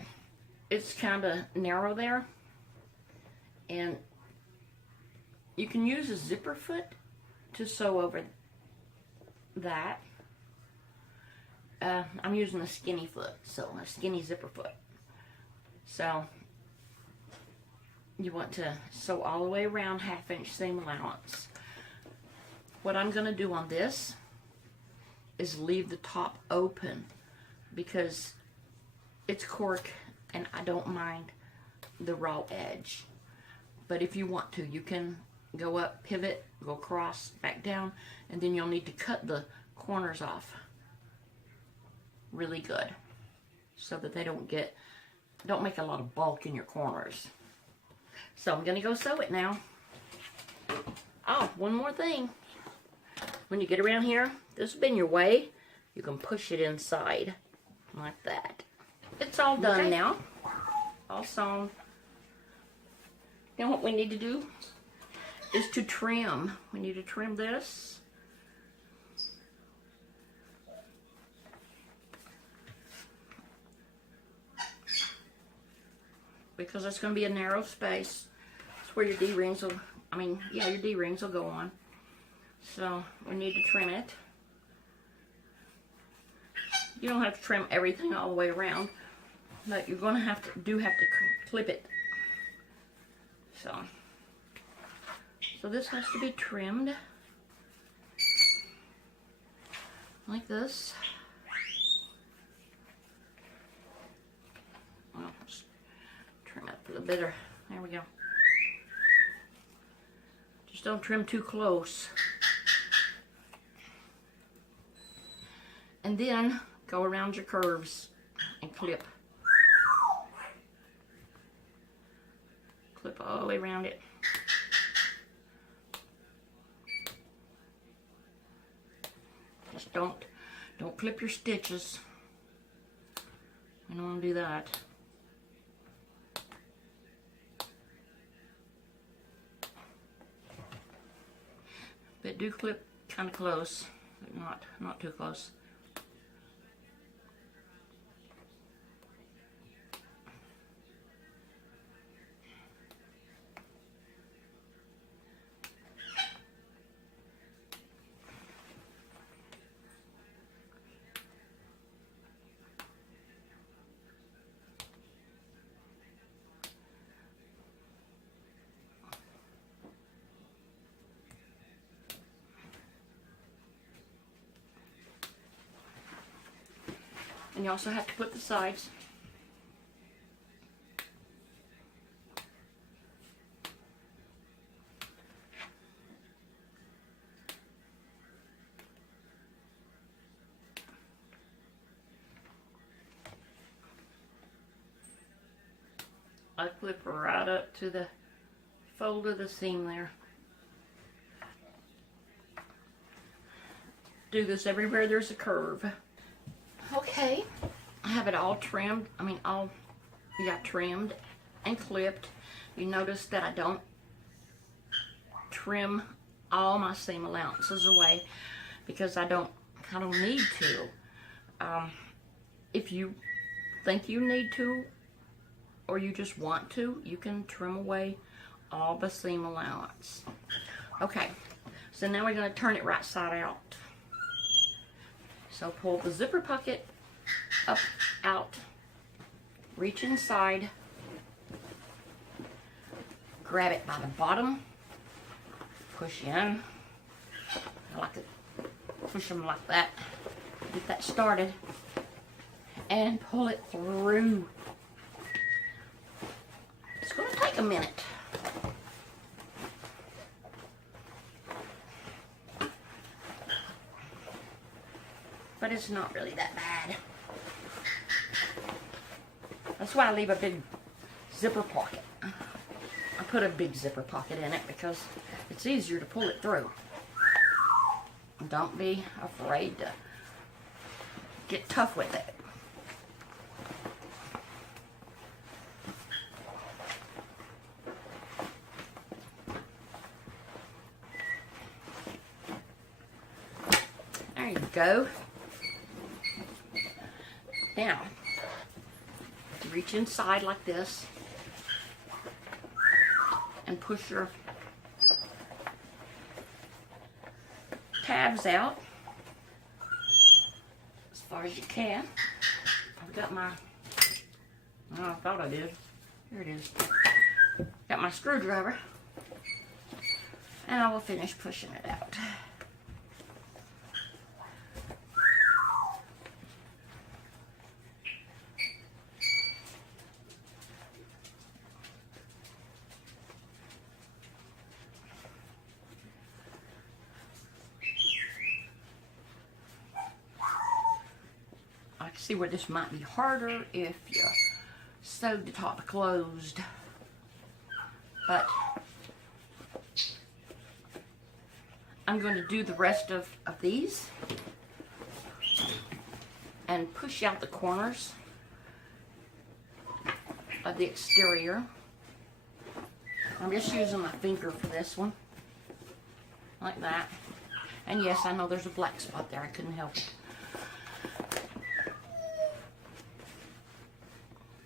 it's kind of narrow there. And you can use a zipper foot to sew over that. I'm using a skinny foot, so a skinny zipper foot. So you want to sew all the way around 1/2 inch seam allowance. What I'm going to do on this is leave the top open because it's cork and I don't mind the raw edge. But if you want to, you can go up, pivot, go across, back down, and then you'll need to cut the corners off really good so that they don't make a lot of bulk in your corners. So I'm going to go sew it now. Oh, one more thing. When you get around here, this has been your way, you can push it inside like that. It's all done now. All sewn. Now what we need to do is to trim. We need to trim this. Because it's going to be a narrow space. It's where your D-rings will, your D-rings will go on. So we need to trim it. You don't have to trim everything all the way around, but you're going to have to clip it. So this has to be trimmed like this. Well, just trim it a little bit. There we go. Just don't trim too close. And then go around your curves and clip. Clip all the way around it. Just don't clip your stitches. You don't want to do that. But do clip kind of close, but not too close. And you also have to put the sides. I clip right up to the fold of the seam there. Do this everywhere there's a curve. Okay, I have it all trimmed. Trimmed and clipped. You notice that I don't trim all my seam allowances away because I don't need to. If you think you need to, or you just want to, you can trim away all the seam allowance. Okay, so now we're going to turn it right side out. So pull the zipper pocket up, out, reach inside, grab it by the bottom, push in, I like to push them like that. Get that started. And pull it through. It's going to take a minute. But it's not really that bad. That's why I leave a big zipper pocket. I put a big zipper pocket in it because it's easier to pull it through. Don't be afraid to get tough with it. There you go. Now, reach inside like this and push your tabs out as far as you can. I've got my, oh, I thought I did. Here it is. Got my screwdriver, and I will finish pushing it out. I can see where this might be harder if you sewed the top closed, but I'm going to do the rest of these and push out the corners of the exterior. I'm just using my finger for this one, like that. And yes, I know there's a black spot there, I couldn't help it.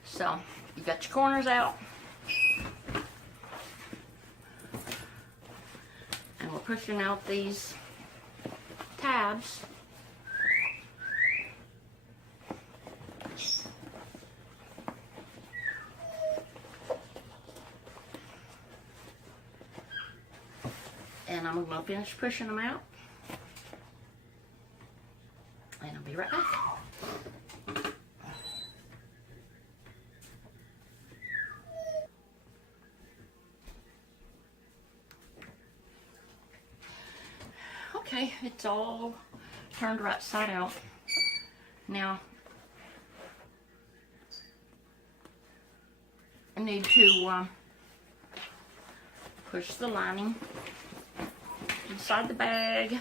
So, you got your corners out. And we're pushing out these tabs. And I'm going to finish pushing them out. And I'll be right back. Okay, it's all turned right side out. Now, I need to push the lining inside the bag.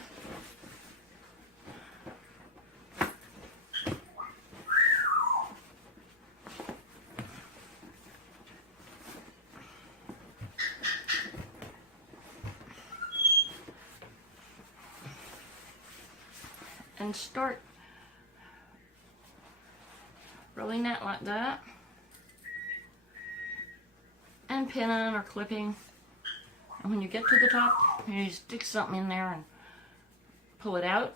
And start rolling that like that, and pinning or clipping. And when you get to the top, you stick something in there and pull it out.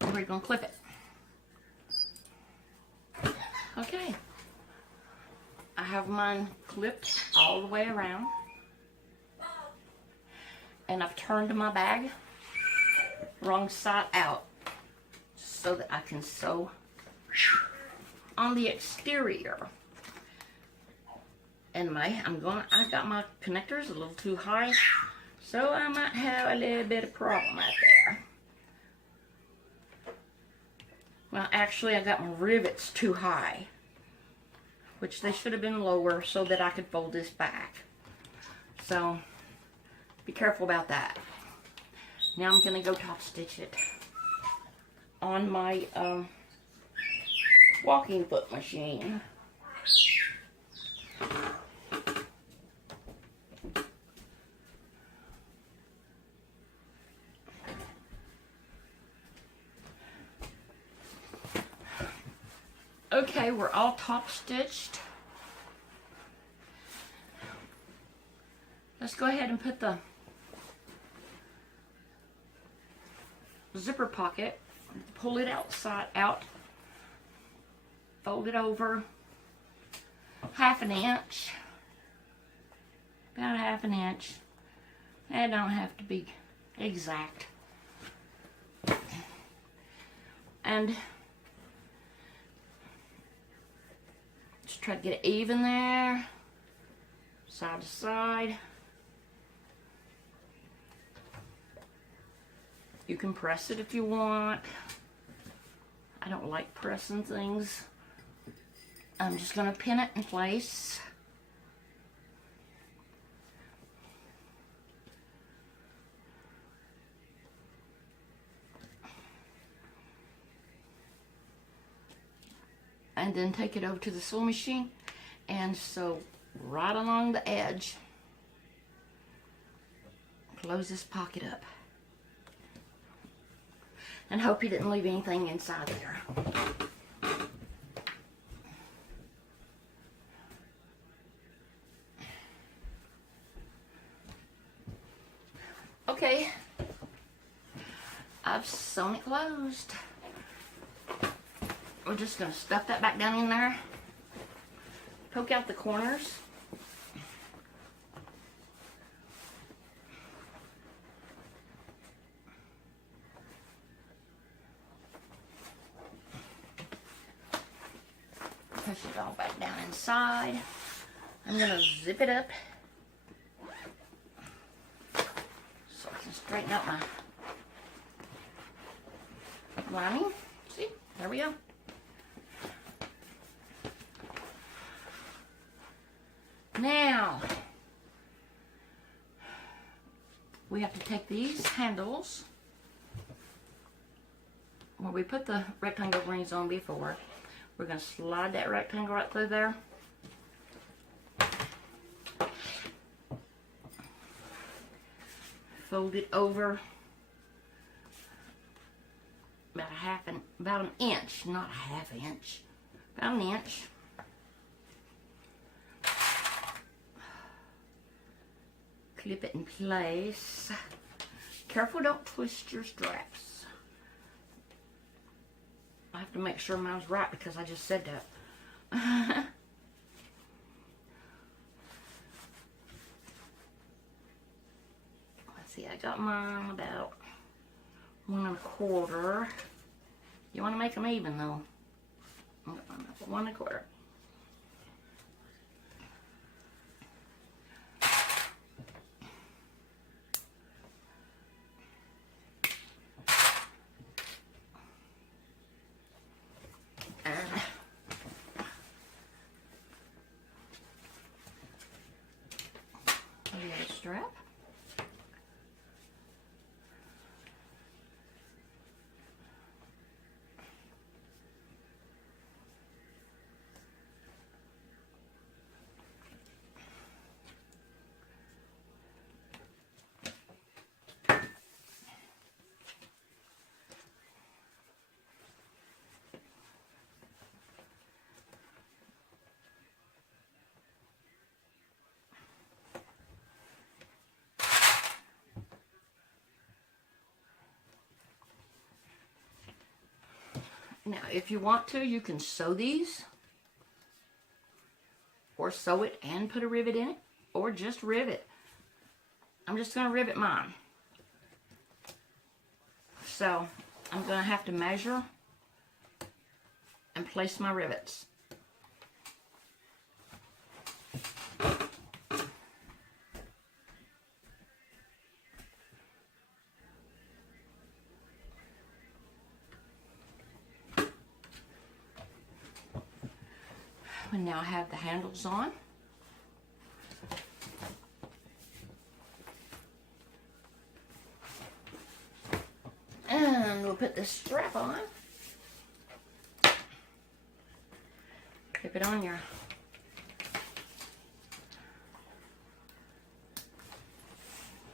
And we're going to clip it. Okay. I have mine clipped all the way around. And I've turned my bag wrong side out so that I can sew on the exterior. And I got my connectors a little too high, so I might have a little bit of problem out there. Well, actually I got my rivets too high, which they should have been lower so that I could fold this back. So be careful about that. Now I'm going to go top stitch it on my walking foot machine. Okay, we're all top stitched. Let's go ahead and put the zipper pocket, pull it out, fold it over half an inch, about half an inch. It don't have to be exact. And just try to get it even there, side to side. You can press it if you want. I don't like pressing things. I'm just going to pin it in place. And then take it over to the sewing machine and sew right along the edge. Close this pocket up. And hope you didn't leave anything inside there. Okay, I've sewn it closed. We're just going to stuff that back down in there. Poke out the corners. Push it all back down inside. I'm going to zip it up so I can straighten out my lining. See, there we go. Now, we have to take these handles where we put the rectangle rings on before. We're going to slide that rectangle right through there. Fold it over about an inch, not a half inch, about an inch. Clip it in place. Careful, don't twist your straps. I have to make sure mine's right because I just said that. Let's see, I got mine about 1 1/4. You want to make them even though. 1 1/4. Strap. Now, if you want to, you can sew these, or sew it and put a rivet in it, or just rivet. I'm just going to rivet mine. So, I'm going to have to measure and place my rivets. And now I have the handles on. And we'll put the strap on. Clip it on your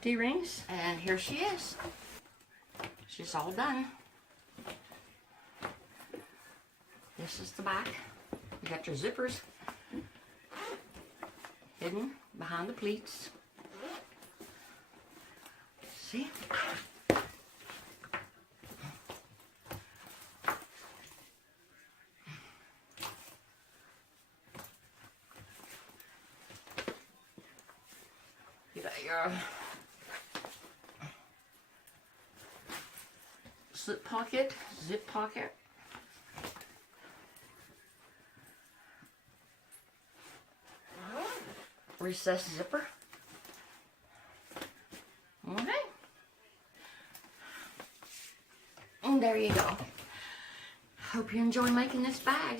D-rings. And here she is. She's all done. This is the back. You got your zippers hidden behind the pleats. See? You got your slip pocket, zip pocket. Recessed zipper. Okay. And there you go. Hope you enjoy making this bag.